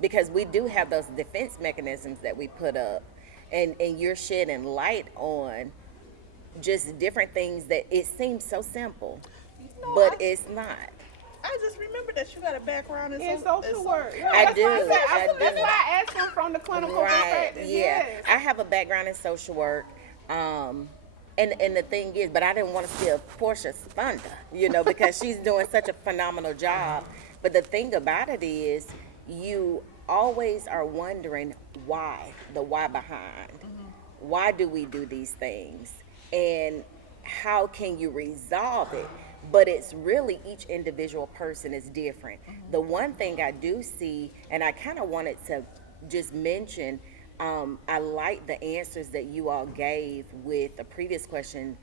because we do have those defense mechanisms that we put up, and you're shedding light on just different things that it seems so simple, No, but I- it's not. I just remember that you got a background in In so- social in work. Yeah, I that's why do, said- I That's do. why I asked him from the clinical Right, perspective. yeah. Yes. I have a background in social work. And the thing is, but I didn't want to steal Portia's thunder, because she's doing such a phenomenal job. But the thing about it is, you always are wondering why, the why behind. Why do we do these things? And how can you resolve it? But it's really each individual person is different. The one thing I do see, and I kind of wanted to just mention, I like the answers that you all gave with the previous question,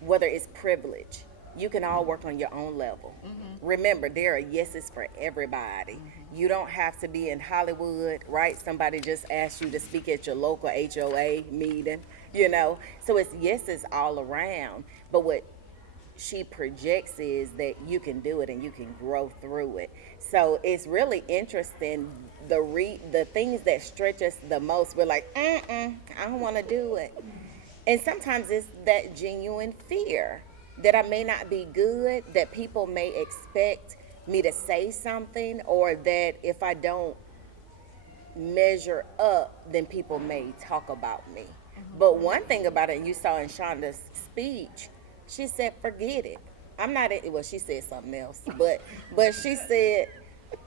whether it's privilege. You can all work on your own level. Remember, there are yeses for everybody. You don't have to be in Hollywood, right? Somebody just asked you to speak at your local HOA meeting, So it's yeses all around. But what she projects is that you can do it and you can grow through it. So it's really interesting. The things that stretch us the most, we're like, I don't want to do it. And sometimes it's that genuine fear that I may not be good, that people may expect me to say something, or that if I don't measure up, then people may talk about me. But one thing about it, and you saw in Shonda's speech, she said, forget it. Well, she said something else, but she said,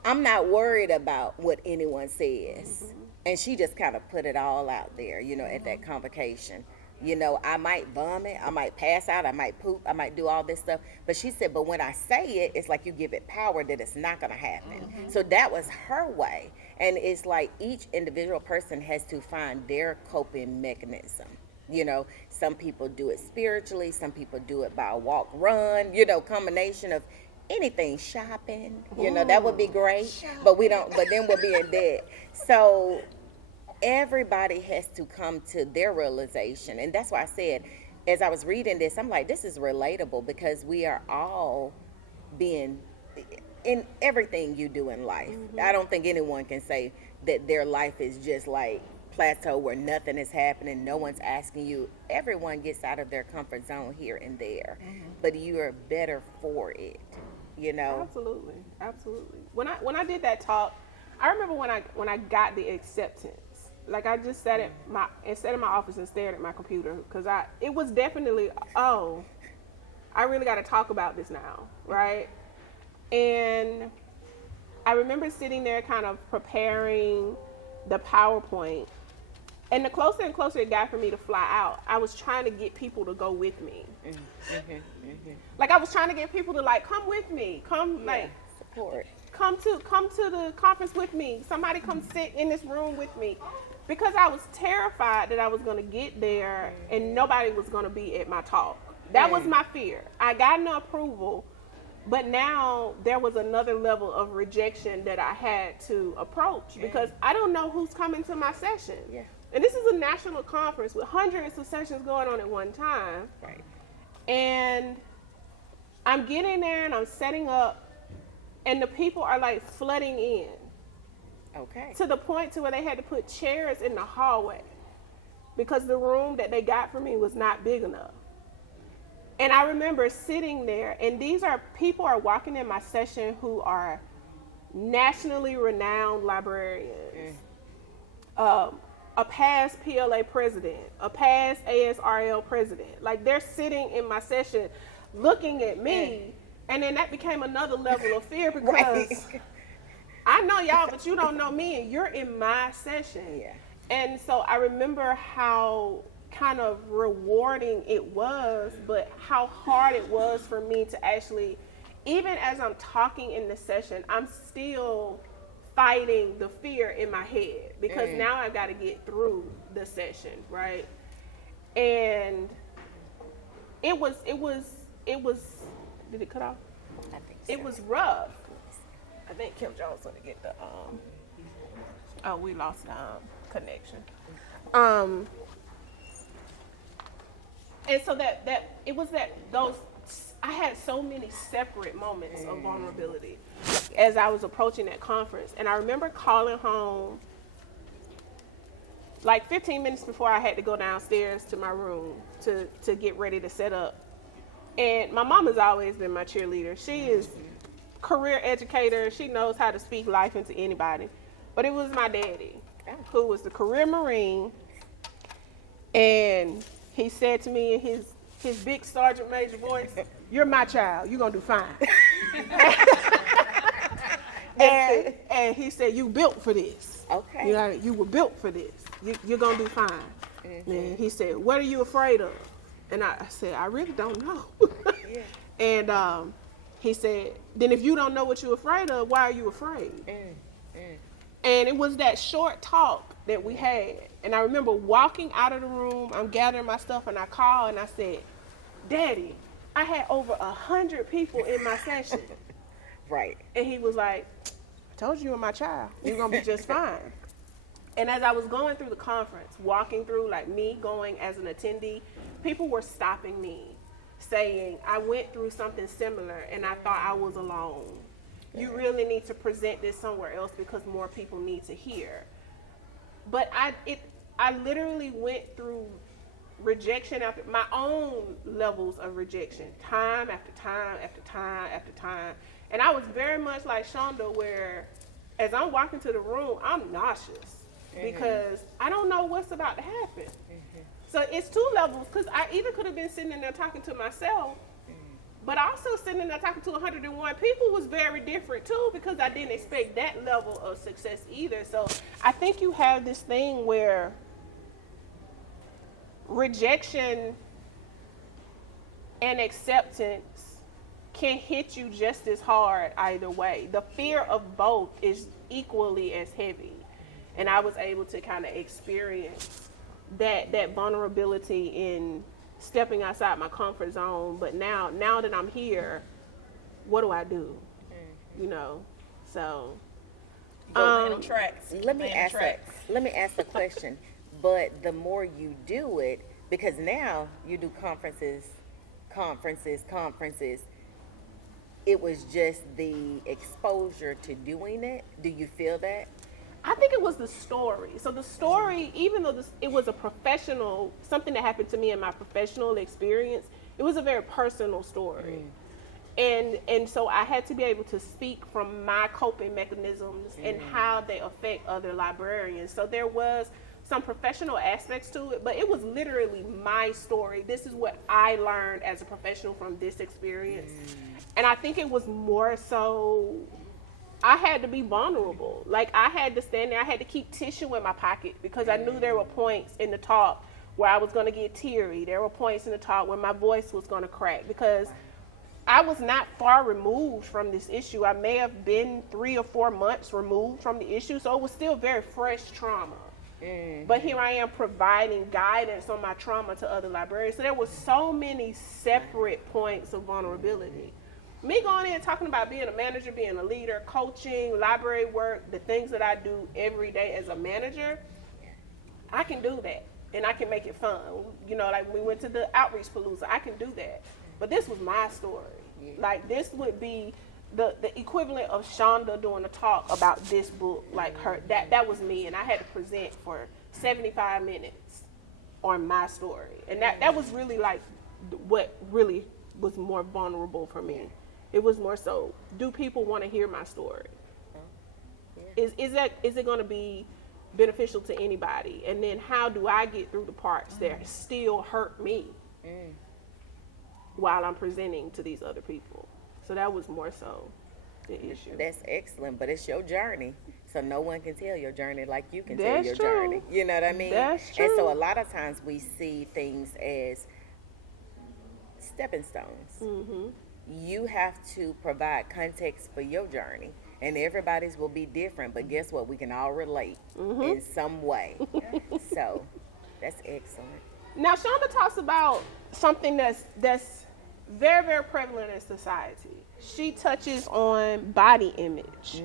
I'm not worried about what anyone says. And she just kind of put it all out there, at that convocation. I might vomit, I might pass out, I might poop, I might do all this stuff. But she said, but when I say it, it's like you give it power that it's not going to happen. So that was her way. And it's like each individual person has to find their coping mechanism. Some people do it spiritually, some people do it by a walk, run, combination of anything, shopping, that would be great, but then we'll be in debt. So everybody has to come to their realization. And that's why I said, as I was reading this, I'm like, this is relatable, because we are all being in everything you do in life. I don't think anyone can say that their life is just like plateau where nothing is happening, no one's asking you. Everyone gets out of their comfort zone here and there, but you are better for it, Absolutely. When I did that talk, I remember when I got the acceptance. Like, I just sat in my office and stared at my computer, because it was definitely, I really got to talk about this now, right? And I remember sitting there kind of preparing the PowerPoint, and the closer and closer it got for me to fly out, I was trying to get people to go with me. Like, I was trying to get people to, like, come with me, support. come to the conference with me. Somebody come sit in this room with me. Because I was terrified that I was going to get there and nobody was going to be at my talk. That was my fear. I got no approval, but now there was another level of rejection that I had to approach, because I don't know who's coming to my session. Yeah. And this is a national conference with hundreds of sessions going on at one time. Right. And I'm getting there and I'm setting up, and the people are like flooding in. Okay. To the point to where they had to put chairs in the hallway, because the room that they got for me was not big enough. And I remember sitting there, and these are people are walking in my session who are nationally renowned librarians, a past PLA president, a past ASRL president. Like, they're sitting in my session looking at me, and then that became another level of fear because Right. I know y'all, but you don't know me, and you're in my session. Yeah. And so I remember how kind of rewarding it was, but how hard it was for me to actually, even as I'm talking in the session, I'm still fighting the fear in my head because now I've got to get through the session, right? And it was, did it cut off? I think so. It was rough. I think Kim Jones want to get the, oh, we lost connection. And so I had so many separate moments of vulnerability as I was approaching that conference. And I remember calling home like 15 minutes before I had to go downstairs to my room to get ready to set up. And my mom has always been my cheerleader. She is career educator. She knows how to speak life into anybody. But it was my daddy, who was the career Marine. And he said to me in his big sergeant major voice, "You're my child. You're going to do fine." and he said, "You built for this. Okay. You were built for this. You're going to do fine." And he said, "What are you afraid of?" And I said, "I really don't know." And he said, "Then if you don't know what you're afraid of, why are you afraid?" And it was that short talk that we had. And I remember walking out of the room, I'm gathering my stuff, and I called and I said, "Daddy, I had over 100 people in my session." Right. And he was like, "I told you you were my child. You're going to be just fine." And as I was going through the conference, walking through, like me going as an attendee, people were stopping me saying, "I went through something similar and I thought I was alone. You really need to present this somewhere else because more people need to hear." But I literally went through rejection after my own levels of rejection, time after time after time after time. And I was very much like Shonda, where as I'm walking to the room, I'm nauseous because I don't know what's about to happen. So it's two levels, because I either could have been sitting in there talking to myself, but also sitting in there talking to 101 people was very different too, because I didn't expect that level of success either. So I think you have this thing where rejection and acceptance can hit you just as hard either way. The fear of both is equally as heavy. And I was able to kind of experience that vulnerability in stepping outside my comfort zone. But now that I'm here, what do I do? You know, so. Go on tracks. Let me ask a question. But the more you do it, because now you do conferences, it was just the exposure to doing it. Do you feel that? I think it was the story. So the story, even though it was a professional, something that happened to me in my professional experience, it was a very personal story. And so I had to be able to speak from my coping mechanisms and how they affect other librarians. So there was some professional aspects to it, but it was literally my story. This is what I learned as a professional from this experience. And I think it was more so, I had to be vulnerable. Like, I had to stand there, I had to keep tissue in my pocket, because I knew there were points in the talk where I was going to get teary. There were points in the talk where my voice was going to crack, because I was not far removed from this issue. I may have been 3 or 4 months removed from the issue, so it was still very fresh trauma. But here I am providing guidance on my trauma to other librarians. So there were so many separate points of vulnerability. Me going in and talking about being a manager, being a leader, coaching, library work, the things that I do every day as a manager, I can do that. And I can make it fun. You know, like when we went to the Outreach Palooza, I can do that. But this was my story. Like, this would be the equivalent of Shonda doing a talk about this book. Like, her, that was me. And I had to present for 75 minutes on my story. And that was really like what really was more vulnerable for me. It was more so, do people want to hear my story? is it going to be beneficial to anybody? And then how do I get through the parts that still hurt me while I'm presenting to these other people? So that was more so the issue. That's excellent, but it's your journey. So no one can tell your journey like you can tell That's your true. journey. You know what I mean? That's true. And so a lot of times we see things as stepping stones. Mm-hmm. You have to provide context for your journey. And everybody's will be different, but guess what? We can all relate in some way. So that's excellent. Now, Shonda talks about something that's very, very prevalent in society. She touches on body image.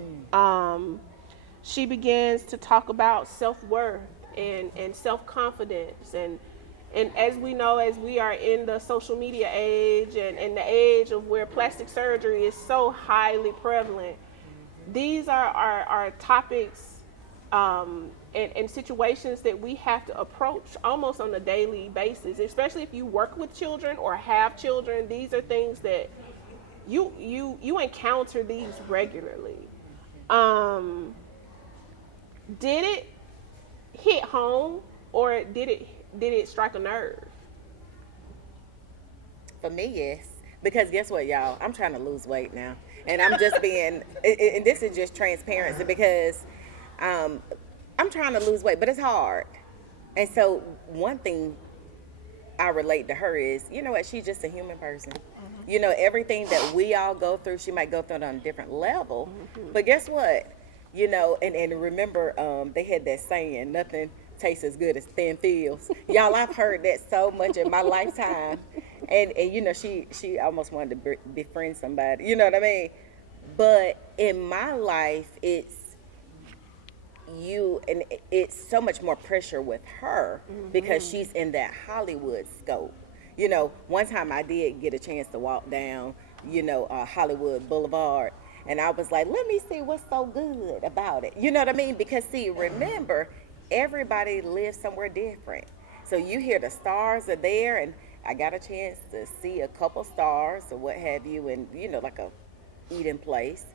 She begins to talk about self-worth and self-confidence. And as we know, as we are in the social media age and the age of where plastic surgery is so highly prevalent, these are topics and situations that we have to approach almost on a daily basis, especially if you work with children or have children. These are things that you encounter these regularly. Did it hit home, or did it strike a nerve? For me, yes. Because guess what, y'all? I'm trying to lose weight now. And I'm just being, and this is just transparency, because I'm trying to lose weight, but it's hard. And so one thing I relate to her is, you know what, she's just a human person. You know, everything that we all go through, she might go through it on a different level. But guess what? You know, and remember, they had that saying, nothing tastes as good as thin feels. Y'all, I've heard that so much in my lifetime. And you know, she almost wanted to befriend somebody. You know what I mean? But in my life, it's so much more pressure with her because she's in that Hollywood scope. You know, one time I did get a chance to walk down, you know, Hollywood Boulevard, and I was like, let me see what's so good about it. You know what I mean? Because see, remember, everybody lives somewhere different. So you hear the stars are there, and I got a chance to see a couple stars or what have you, and you know, like a eating place.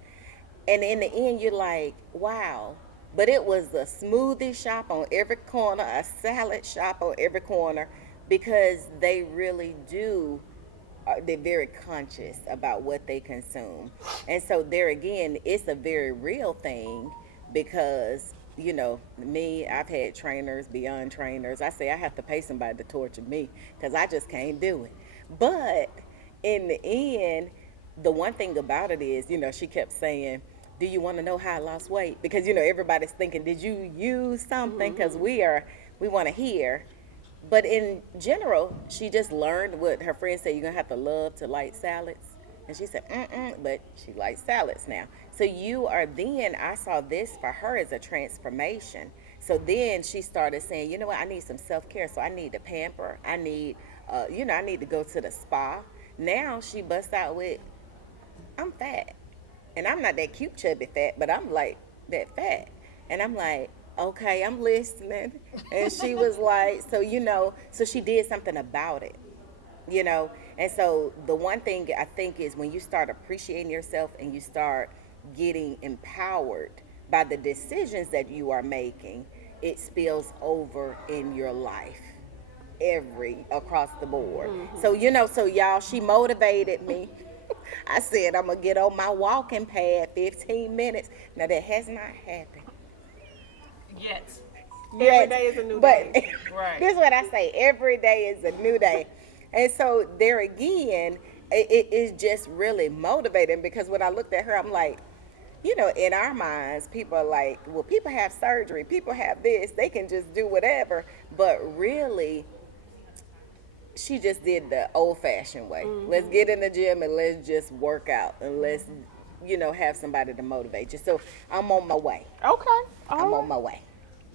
And in the end, you're like, wow. But it was a smoothie shop on every corner, a salad shop on every corner, because they really do, they're very conscious about what they consume. And so there again, it's a very real thing, because, you know, me, I've had trainers, beyond trainers. I say I have to pay somebody to torture me because I just can't do it. But in the end, the one thing about it is, you know, she kept saying, do you want to know how I lost weight? Because, you know, everybody's thinking, did you use something? Because we want to hear. But in general, she just learned what her friends say, you're going to have to love to like salads. And she said, but she likes salads now. So I saw this for her as a transformation. So then she started saying, you know what, I need some self-care. So I need to pamper. I need, I need to go to the spa. Now she busts out with, I'm fat. And I'm not that cute, chubby fat, but I'm like that fat. And I'm like, okay, I'm listening. And she was like, so she did something about it, you know. And so the one thing I think is when you start appreciating yourself and you start getting empowered by the decisions that you are making, it spills over in your life across the board. So, you know, so y'all, she motivated me. I said, I'm going to get on my walking pad 15 minutes. Now, that has not happened. Yet. Every day is a new day. Right. This is what I say. Every day is a new day. And so there again, it is just really motivating, because when I looked at her, I'm like, you know, in our minds, people are like, well, people have surgery. People have this. They can just do whatever. But really, she just did the old-fashioned way. Let's get in the gym and let's just work out, and let's, you know, have somebody to motivate you. So I'm on my way. Okay. I'm on my way.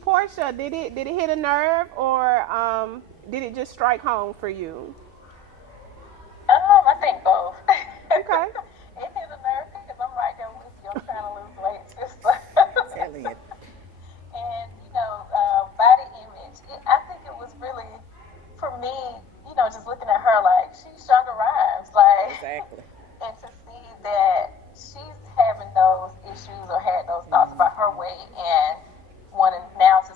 Portia, did it hit a nerve, or did it just strike home for you? I think both. Okay. It hit a nerve because I'm right there with you. I'm trying to lose weight too. Telling you. And, you know, body image, I think it was really, for me, you know, just looking at her like, she's Shonda Rhimes. Like, Exactly. and to see that she's having those issues or had those thoughts about her weight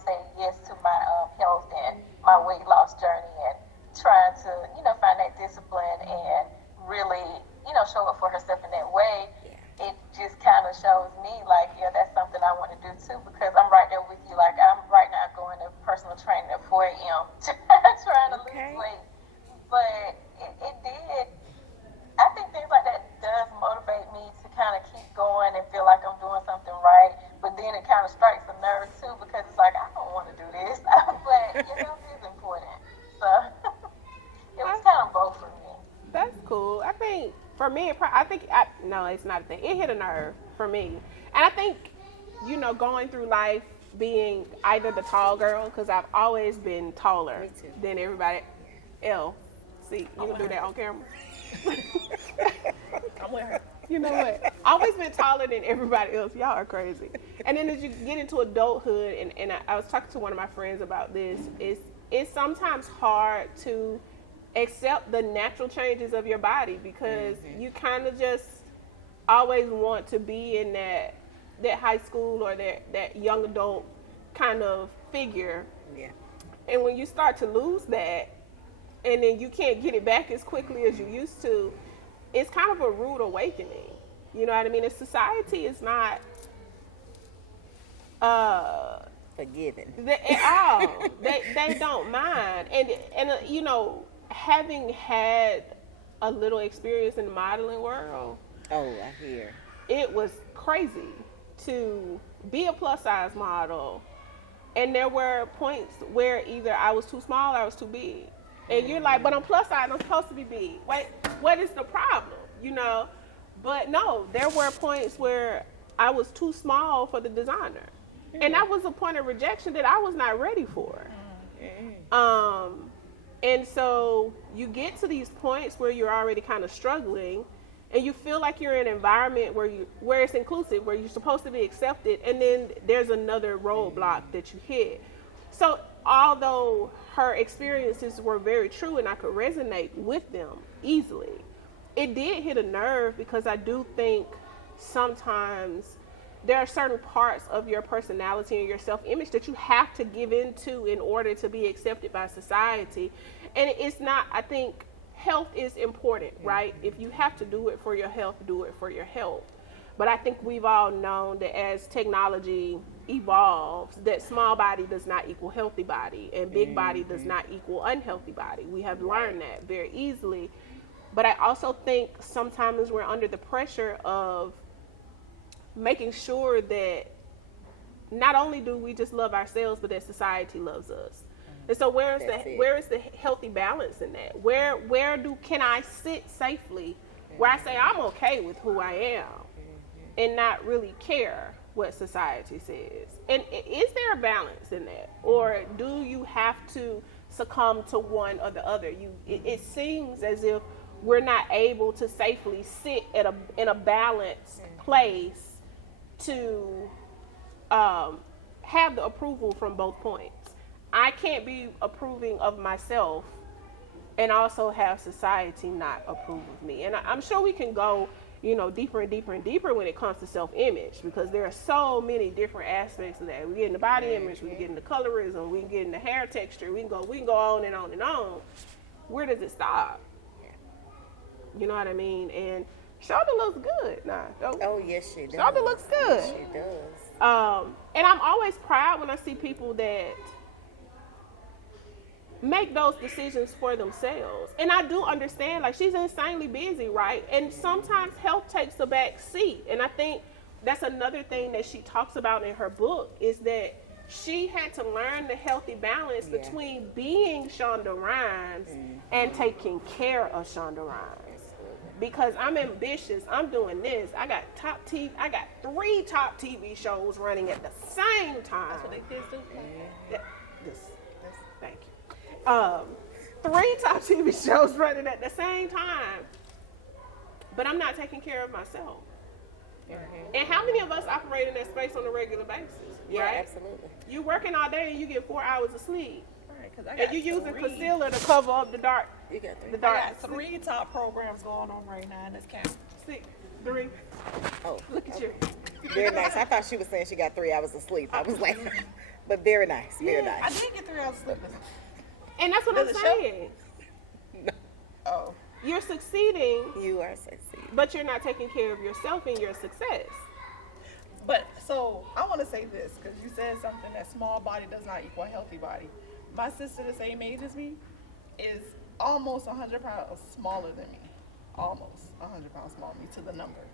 say yes to my health and my weight loss journey and trying to, find that discipline and really, show up for herself in that way. It just kind of shows me like, yeah, that's something I want to do too, because I'm right there with you. Like, I'm right now going to personal training at 4 a.m. trying to lose weight. But it did. I think things like that does motivate me to kind of keep going and feel like I'm doing something right. But then it kind of strikes a nerve too, because it's like, I don't want to do this. But your health is important. So it was kind of both for me. That's cool. I think for me, no, it's not a thing. It hit a nerve for me. And I think, going through life being either the tall girl, because I've always been taller than everybody else. See, you can do that on camera. I'm with her. You know what? Always been taller than everybody else. Y'all are crazy. And then as you get into adulthood, and I was talking to one of my friends about this, it's sometimes hard to accept the natural changes of your body, because you kind of just always want to be in that high school or that young adult kind of figure. Yeah. And when you start to lose that, and then you can't get it back as quickly as you used to, it's kind of a rude awakening. You know what I mean? And society is not Forgiven. at all. They don't mind. And having had a little experience in the modeling world, Oh, I hear. it was crazy to be a plus size model. And there were points where either I was too small or I was too big. And you're like, but I'm plus size, I'm supposed to be big. Wait, what is the problem? But no, there were points where I was too small for the designer. And that was a point of rejection that I was not ready for. And so you get to these points where you're already kind of struggling, and you feel like you're in an environment where it's inclusive, where you're supposed to be accepted, and then there's another roadblock that you hit. So although her experiences were very true and I could resonate with them easily, it did hit a nerve, because I do think sometimes there are certain parts of your personality and your self-image that you have to give into in order to be accepted by society. And it's not, I think health is important, right? If you have to do it for your health, do it for your health. But I think we've all known that as technology evolves, that small body does not equal healthy body, and big body does not equal unhealthy body. We have learned that very easily. But I also think sometimes we're under the pressure of making sure that not only do we just love ourselves, but that society loves us. And so where is the healthy balance in that? Where can I sit safely where I say I'm okay with who I am and not really care what society says? And is there a balance in that? Or do you have to succumb to one or the other? It seems as if we're not able to safely sit in a balanced place to have the approval from both points. I can't be approving of myself and also have society not approve of me. And I'm sure we can go, deeper and deeper and deeper when it comes to self-image, because there are so many different aspects of that. We get into body image, we get into colorism, we can get into hair texture, we can go on and on and on. Where does it stop? You know what I mean? And Shonda looks good now. Oh, yes, she does. Shonda looks good. She does. And I'm always proud when I see people that make those decisions for themselves. And I do understand, like, she's insanely busy, right? And sometimes health takes a back seat. And I think that's another thing that she talks about in her book, is that she had to learn the healthy balance between being Shonda Rhimes and taking care of Shonda Rhimes. Because I'm ambitious, I'm doing this. I got 3 top TV shows running at the same time. That's what they kids do. Thank you. 3 top TV shows running at the same time, but I'm not taking care of myself. And how many of us operate in that space on a regular basis? Yeah, right? absolutely. You working all day and you get 4 hours of sleep. Right, and you using concealer to cover up the dark. You got 3. The dark. I got 3 top programs going on right now in this camp. 6, 3. Oh, Look at you. Very nice. I thought she was saying she got 3 hours of sleep. I was like, but very nice, very I nice. did get 3 hours of sleep. And that's what Does I'm it show? saying. Oh. You're succeeding, You are succeeding. but you're not taking care of yourself and your success. But so I want to say this because you said something that small body does not equal healthy body. My sister, the same age as me, is almost 100 pounds smaller than me. Almost 100 pounds smaller than me to the number.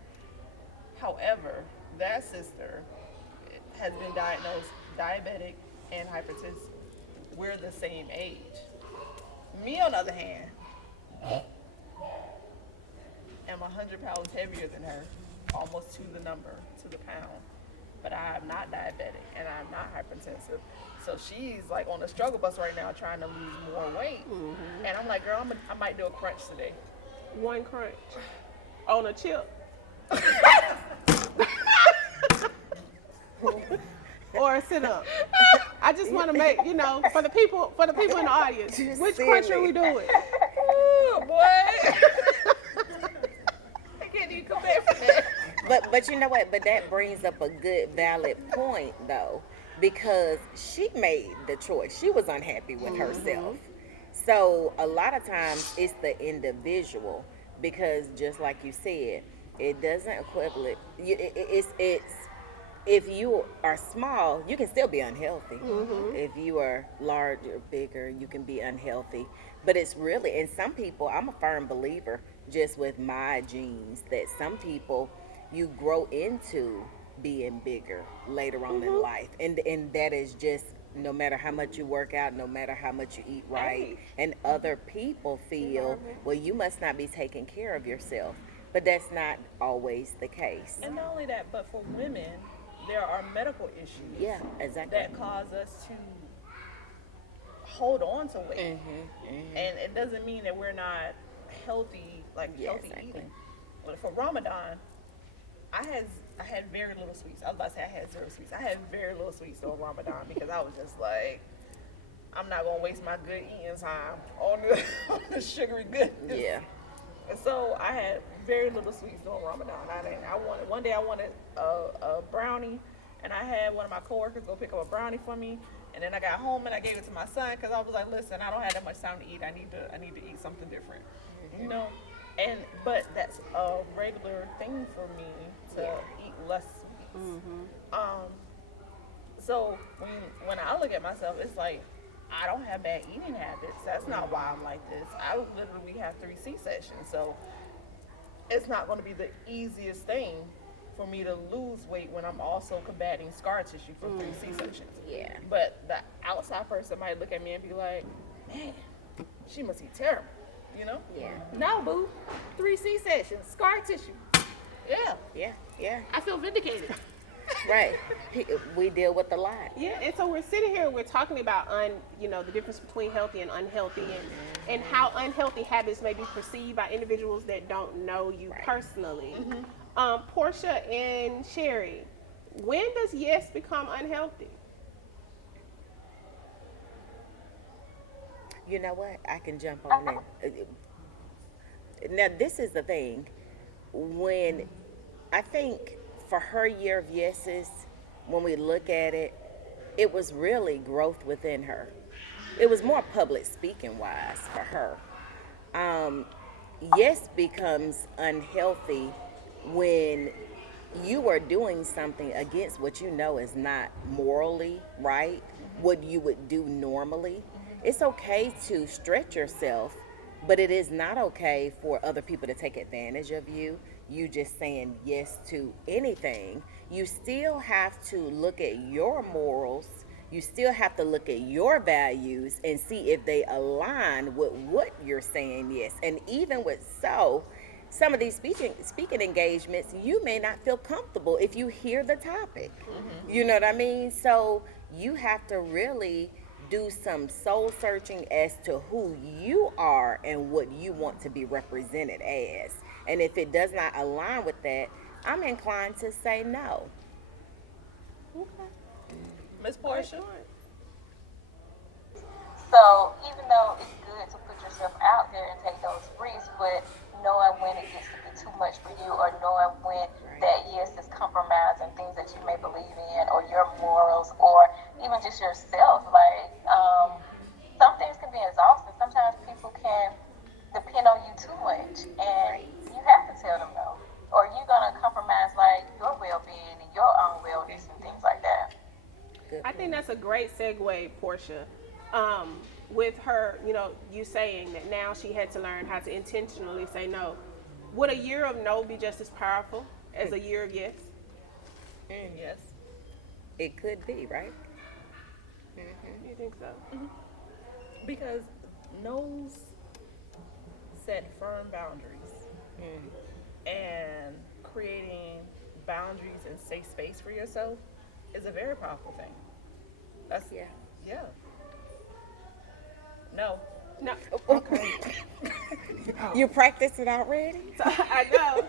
However, that sister has been diagnosed diabetic and hypertensive. We're the same age. Me, on the other hand, am 100 pounds heavier than her, almost to the number, to the pound. But I am not diabetic and I'm not hypertensive. So she's like on the struggle bus right now trying to lose more weight. And I'm like, girl, I might do a crunch today. One crunch on a chip. Or a sit up. I just want to make, for the people in the audience, which crunch are we doing? Ooh, boy. I can't even come back from that. But you know what? But that brings up a good, valid point, though, because she made the choice. She was unhappy with herself. So a lot of times it's the individual, because just like you said, it doesn't equivalent. It's if you are small, you can still be unhealthy. If you are large or bigger, you can be unhealthy. But it's really, and some people, I'm a firm believer, just with my genes, that some people you grow into being bigger later on in life, and that is just no matter how much you work out, no matter how much you eat right, and other people feel, well, you must not be taking care of yourself, but that's not always the case. And not only that, but for women, there are medical issues Yeah, exactly. that cause us to hold on to weight. And it doesn't mean that we're not healthy, healthy exactly. eating. But for Ramadan, I had very little sweets. I was about to say I had 0 sweets. I had very little sweets on Ramadan because I was just like, I'm not gonna waste my good eating time on the sugary goodness. Yeah. And so I had very little sweets during Ramadan. One day I wanted a brownie, and I had one of my coworkers go pick up a brownie for me. And then I got home and I gave it to my son because I was like, listen, I don't have that much time to eat. I need to eat something different, But that's a regular thing for me to eat less sweets. So when I look at myself, it's like, I don't have bad eating habits. That's not why I'm like this. I literally have 3 C-sections. So it's not going to be the easiest thing for me to lose weight when I'm also combating scar tissue from 3 C-sections. Yeah. But the outside person might look at me and be like, man, she must eat terrible, Yeah. No, boo. 3 C-sections, scar tissue. Yeah. I feel vindicated. Right. We deal with a lot. Yeah, and so we're sitting here, we're talking about the difference between healthy and unhealthy, and how unhealthy habits may be perceived by individuals that don't know you personally. Portia and Sherri, when does yes become unhealthy? You know what? I can jump on in. Now, this is the thing. When I think for her year of yeses, when we look at it, it was really growth within her. It was more public speaking wise for her. Yes becomes unhealthy when you are doing something against what you know is not morally right, what you would do normally. It's okay to stretch yourself, but it is not okay for other people to take advantage of you. You just saying yes to anything. You still have to look at your morals. You still have to look at your values and see if they align with what you're saying yes. And even with some of these speaking engagements, you may not feel comfortable if you hear the topic. You know what I mean? So you have to really do some soul searching as to who you are and what you want to be represented as. And if it does not align with that, I'm inclined to say no. Okay. Miss Portia? So even though it's good to put yourself out there and take those risks, but knowing when it gets to be too much for you, or knowing when that yes is compromising just yourself. Like, some things can be exhausting. Sometimes people can depend on you too much, and you have to tell them no, or you're gonna compromise like your well-being and your own wellness and things like that. I think that's a great segue, Portia. With her, you saying that now she had to learn how to intentionally say no. Would a year of no be just as powerful as a year of yes? Yes. It could be, right? You think so? Because no's set firm boundaries. And creating boundaries and safe space for yourself is a very powerful thing. That's yeah. No. No. Okay. You practiced it already? So, I know.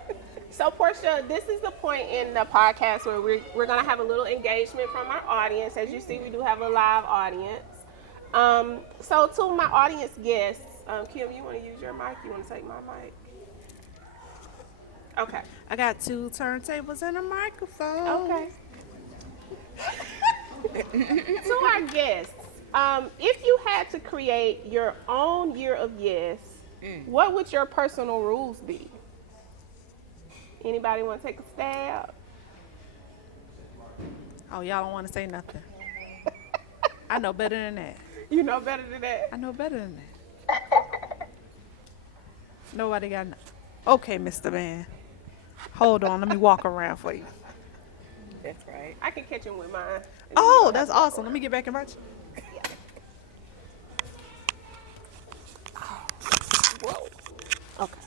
So, Portia, this is the point in the podcast where we're going to have a little engagement from our audience. As you see, we do have a live audience. So, to my audience guests, Kim, you want to use your mic? You want to take my mic? Okay. I got 2 turntables and a microphone. Okay. To our guests, if you had to create your own year of yes, what would your personal rules be? Anybody want to take a stab? Oh, y'all don't want to say nothing. I know better than that. You know better than that. I know better than that. Nobody got nothing. Okay, Mr. Man. Hold on, let me walk around for you. That's right. I can catch him with mine. Oh, that's awesome. Let me get back in my chair. Whoa. Okay.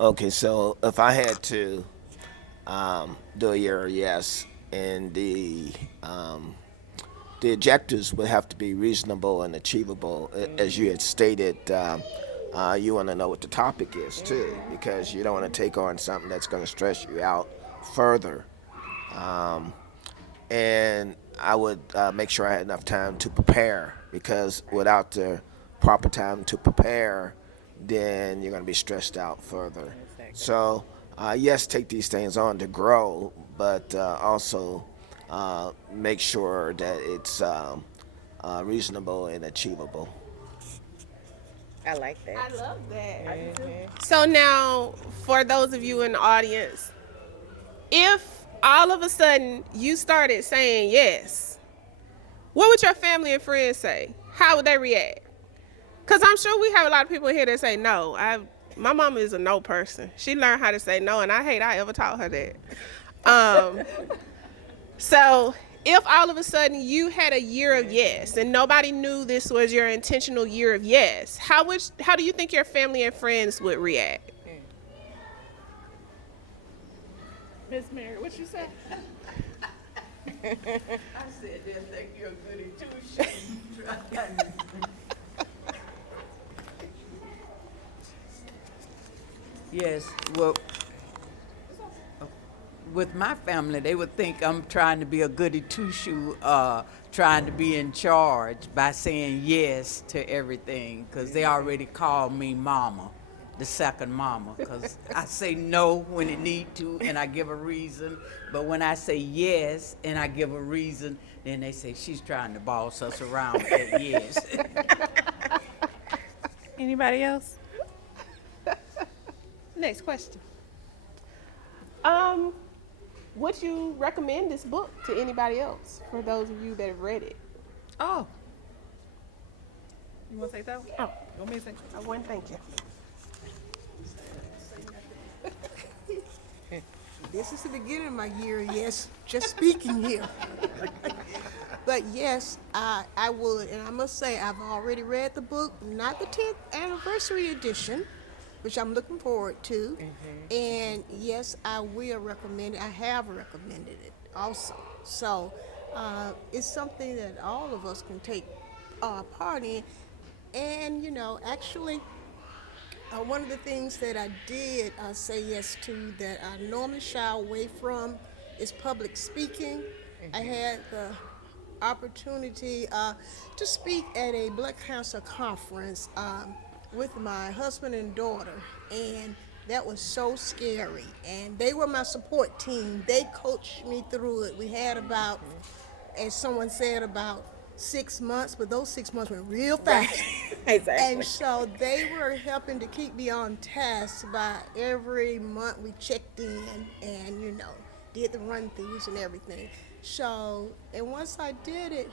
Okay, so if I had to do a year yes, and the objectives would have to be reasonable and achievable, as you had stated. You want to know what the topic is too, because you don't want to take on something that's going to stress you out further. And I would make sure I had enough time to prepare, because without the proper time to prepare, then you're going to be stressed out further. Exactly. So, yes, take these things on to grow, but also make sure that it's reasonable and achievable. I like that. I love that. So now, for those of you in the audience, if all of a sudden you started saying yes, what would your family and friends say? How would they react? Because I'm sure we have a lot of people here that say no. My mama is a no person. She learned how to say no, and I hate I ever taught her that. So if all of a sudden you had a year of yes and nobody knew this was your intentional year of yes, how do you think your family and friends would react? Miss Mary, what you say? I said they think you're a goody two-shoes. Yes, well, with my family, they would think I'm trying to be a goody two-shoe, trying to be in charge by saying yes to everything, because they already call me mama, the second mama, because I say no when it need to and I give a reason, but when I say yes and I give a reason, then they say she's trying to boss us around with that yes. Anybody else? Next question. Would you recommend this book to anybody else, for those of you that have read it? Oh. You want to take that one? Oh, you want me to take I wouldn't thank you. This is the beginning of my year, yes, just speaking here. But yes, I would, and I must say I've already read the book, not the 10th anniversary edition, which I'm looking forward to. And yes, I will recommend it. I have recommended it also. So it's something that all of us can take part in. And, actually, one of the things that I did say yes to that I normally shy away from is public speaking. I had the opportunity to speak at a Black Cancer conference with my husband and daughter, and That was so scary. And they were my support team. They coached me through it. We had about, as someone said, about 6 months, but those 6 months went real fast. Exactly. And so they were helping to keep me on task by every month we checked in and, did the run-throughs and everything. So, and once I did it,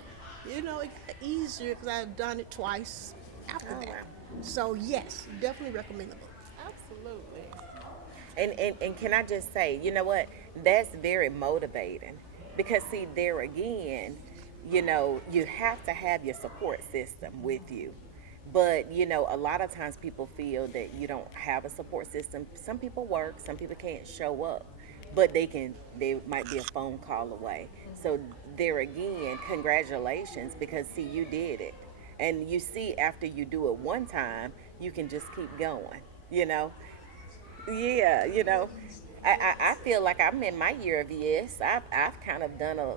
it got easier because I had done it twice after that. Wow. So, yes, definitely recommend the book. Absolutely. And can I just say, you know what? That's very motivating because see, there again, you have to have your support system with you. But, a lot of times people feel that you don't have a support system. Some people work, some people can't show up, but they might be a phone call away. So there again, congratulations, because see, you did it. And you see, after you do it one time, you can just keep going, Yeah, I feel like I'm in my year of yes. I've kind of done a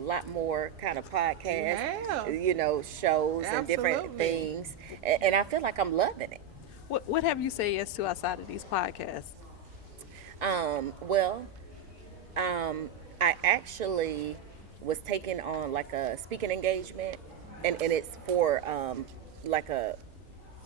lot more kind of podcasts, shows and different Absolutely. things. And I feel like I'm loving it. What have you said yes to outside of these podcasts? I actually was taking on like a speaking engagement, and it's for like a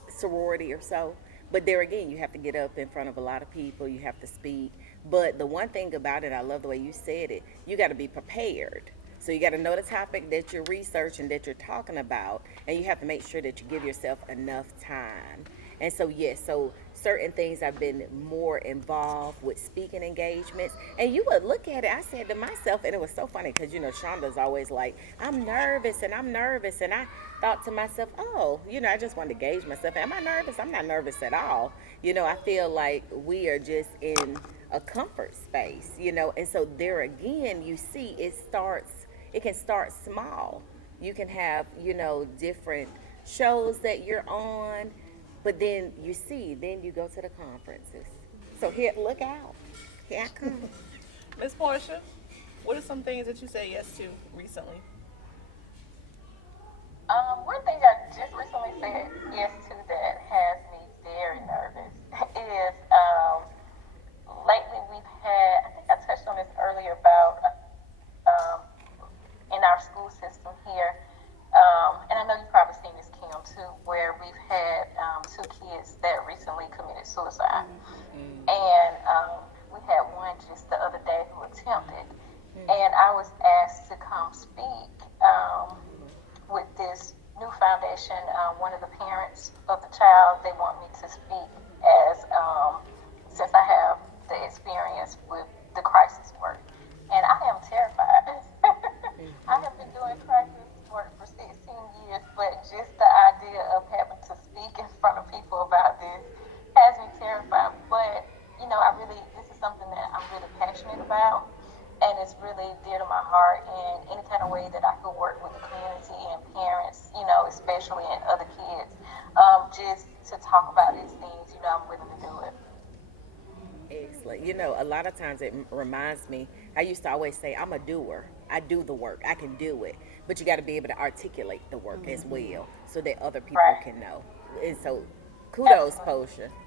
sorority or so. But there again, you have to get up in front of a lot of people, you have to speak. But the one thing about it, I love the way you said it, you got to be prepared. So you got to know the topic that you're researching, that you're talking about, and you have to make sure that you give yourself enough time. And so, yes, so certain things I've been more involved with speaking engagements. And you would look at it, I said to myself, and it was so funny because, Shonda's always like, I'm nervous. And I thought to myself, I just wanted to gauge myself. Am I nervous? I'm not nervous at all. I feel like we are just in a comfort space, And so there again, you see, it can start small. You can have, different shows that you're on. But then you go to the conferences. So here, look out. Here I come. Miss Portia, what are some things that you say yes to recently? One thing I just recently said yes to that has me very nervous is lately we've had, I think I touched on this earlier about in our school system here, and I know you've probably seen this, Kim, too, where we've had 2 kids that recently committed suicide. And we had one just the other day who attempted. And I was asked to come speak with this new foundation. One of the parents of the child, they want me to speak as, since I have the experience with the crisis work. And I am terrified. I have been doing crisis work for 16 years, but just the idea of having to speak in front of people about this has me terrified. But, this is something that I'm really passionate about, and it's really dear to my heart, and any kind of way that I could work with the community and parents, especially and other kids, just to talk about these things, I'm willing to do it. Excellent. A lot of times it reminds me, I used to always say, I'm a doer. I do the work. I can do it. But you got to be able to articulate the work as well so that other people can know. And so kudos,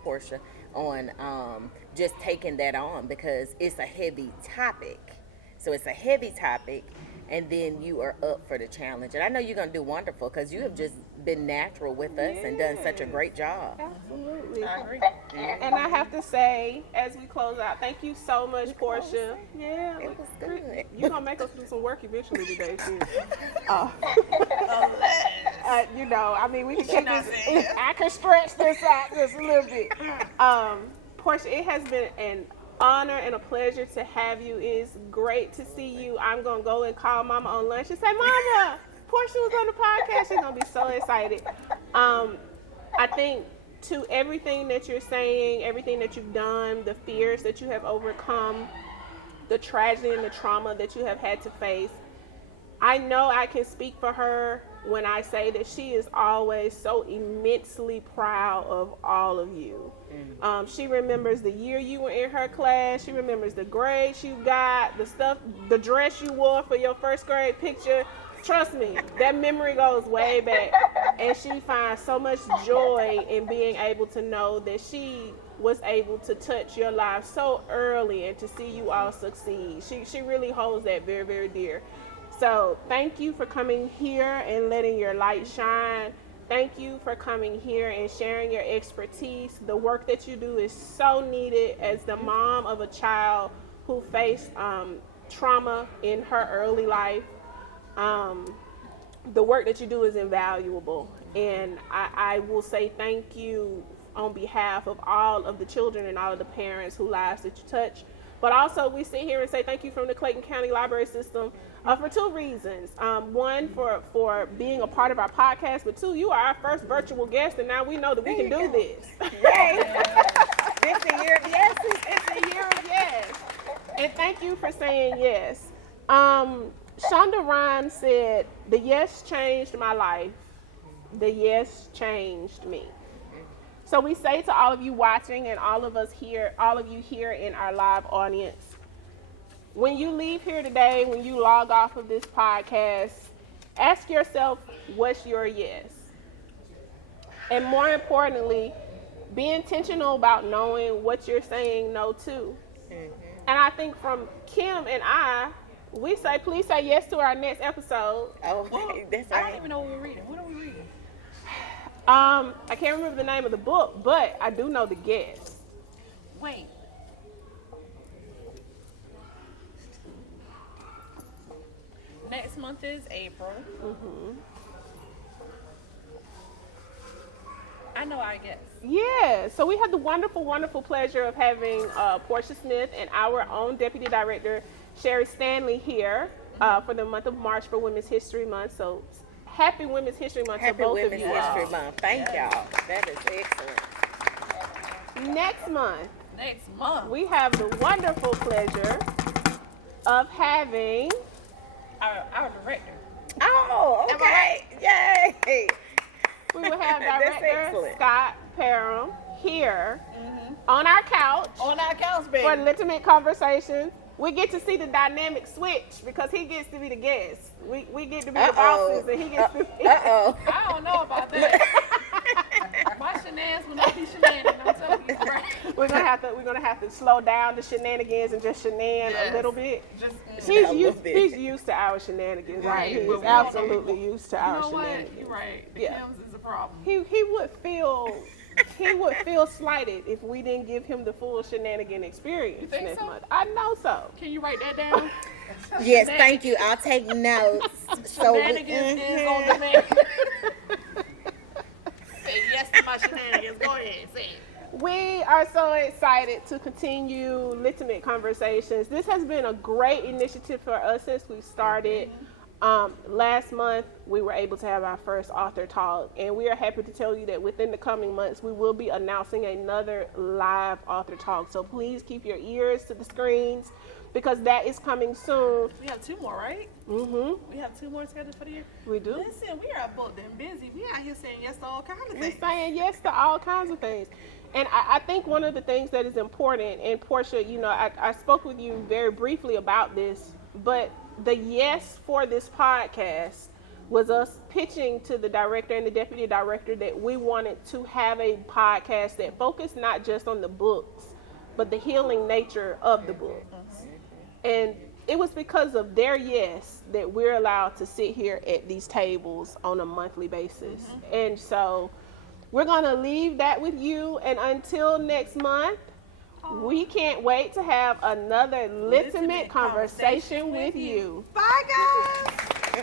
Portia, on just taking that on because it's a heavy topic. So it's a heavy topic, and then you are up for the challenge. And I know you're going to do wonderful because you have just been natural with us and done such a great job. Absolutely. I agree. And I have to say, as we close out, thank you so much, Portia. Yeah, It was good. you're gonna make us do some work eventually today, too. We can take this. I can stretch this out just a little bit. Portia, it has been an honor and a pleasure to have you. It's great to see you. I'm gonna go and call Mama on lunch and say, Mama, Portia was on the podcast. She's gonna be so excited. I think to everything that you're saying, everything that you've done, the fears that you have overcome, the tragedy and the trauma that you have had to face, I know I can speak for her when I say that she is always so immensely proud of all of you. She remembers the year you were in her class. She remembers the grades you got, the dress you wore for your first grade picture. Trust me, that memory goes way back. And she finds so much joy in being able to know that she was able to touch your life so early and to see you all succeed. She really holds that very, very dear. So thank you for coming here and letting your light shine. Thank you for coming here and sharing your expertise. The work that you do is so needed. As the mom of a child who faced trauma in her early life, the work that you do is invaluable. And I will say thank you on behalf of all of the children and all of the parents whose lives that you touch. But also we sit here and say thank you from the Clayton County Library System for two reasons. One, for being a part of our podcast, but two, you are our first virtual guest, and now we know that we can do this. Yay! It's a year of yeses. It's a year of yes. And thank you for saying yes. Shonda Rhimes said, "The yes changed my life. The yes changed me." So we say to all of you watching and all of you here in our live audience, when you leave here today, when you log off of this podcast, ask yourself, what's your yes? And more importantly, be intentional about knowing what you're saying no to. And I think from Kim and I, we say, please say yes to our next episode. Oh, that's I right. don't even know what we're reading. What are we reading? I can't remember the name of the book, but I do know the guest. Wait. Next month is April. I know our guest. Yeah, so we had the wonderful, wonderful pleasure of having Portia Smith and our own Deputy Director, Sherri Stanley, here for the month of March for Women's History Month. So happy Women's History Month Happy to both Women's of you History all. Month. Thank y'all. That is excellent. Next month, We we have the wonderful pleasure of having our director. Oh, okay. Yay. we will have That's Director excellent. Scott Parham here on our couch On our couch, baby. for Litimate Conversations. We get to see the dynamic switch because he gets to be the guest. We get to be the bosses and he gets to be. Uh-oh. I don't know about that. My shenanigans will not be shenanigans. I'm telling you, right? We're gonna have to slow down the shenanigans and just shenan a little bit. Just He's A used little bit. he's used to our shenanigans, right? Right, He's but we- absolutely used to you our know what? shenanigans. You're right. The Yeah. Kims is a problem. He would feel slighted if we didn't give him the full shenanigan experience think this so? month. I know so. Can you write that down? Yes, thank you. I'll take notes. Shenanigans is on the man. Say yes to my shenanigans. Go ahead, say it. We are so excited to continue Litimate Conversations. This has been a great initiative for us since we started. Last month, we were able to have our first author talk, and we are happy to tell you that within the coming months, we will be announcing another live author talk. So please keep your ears to the screens because that is coming soon. We have 2 more, right? Mm-hmm. We have 2 more scheduled for the year. We do. Listen, we are booked and busy. We out here saying yes to all kinds of We're things. saying yes to all kinds of things. And I think one of the things that is important, and Portia, you know, I spoke with you very briefly about this, but the yes for this podcast was us pitching to the director and the deputy director that we wanted to have a podcast that focused not just on the books, but the healing nature of the books. And it was because of their yes that we're allowed to sit here at these tables on a monthly basis. And so we're going to leave that with you. And until next month, we can't wait to have another Litimate Conversation with you. Bye, guys.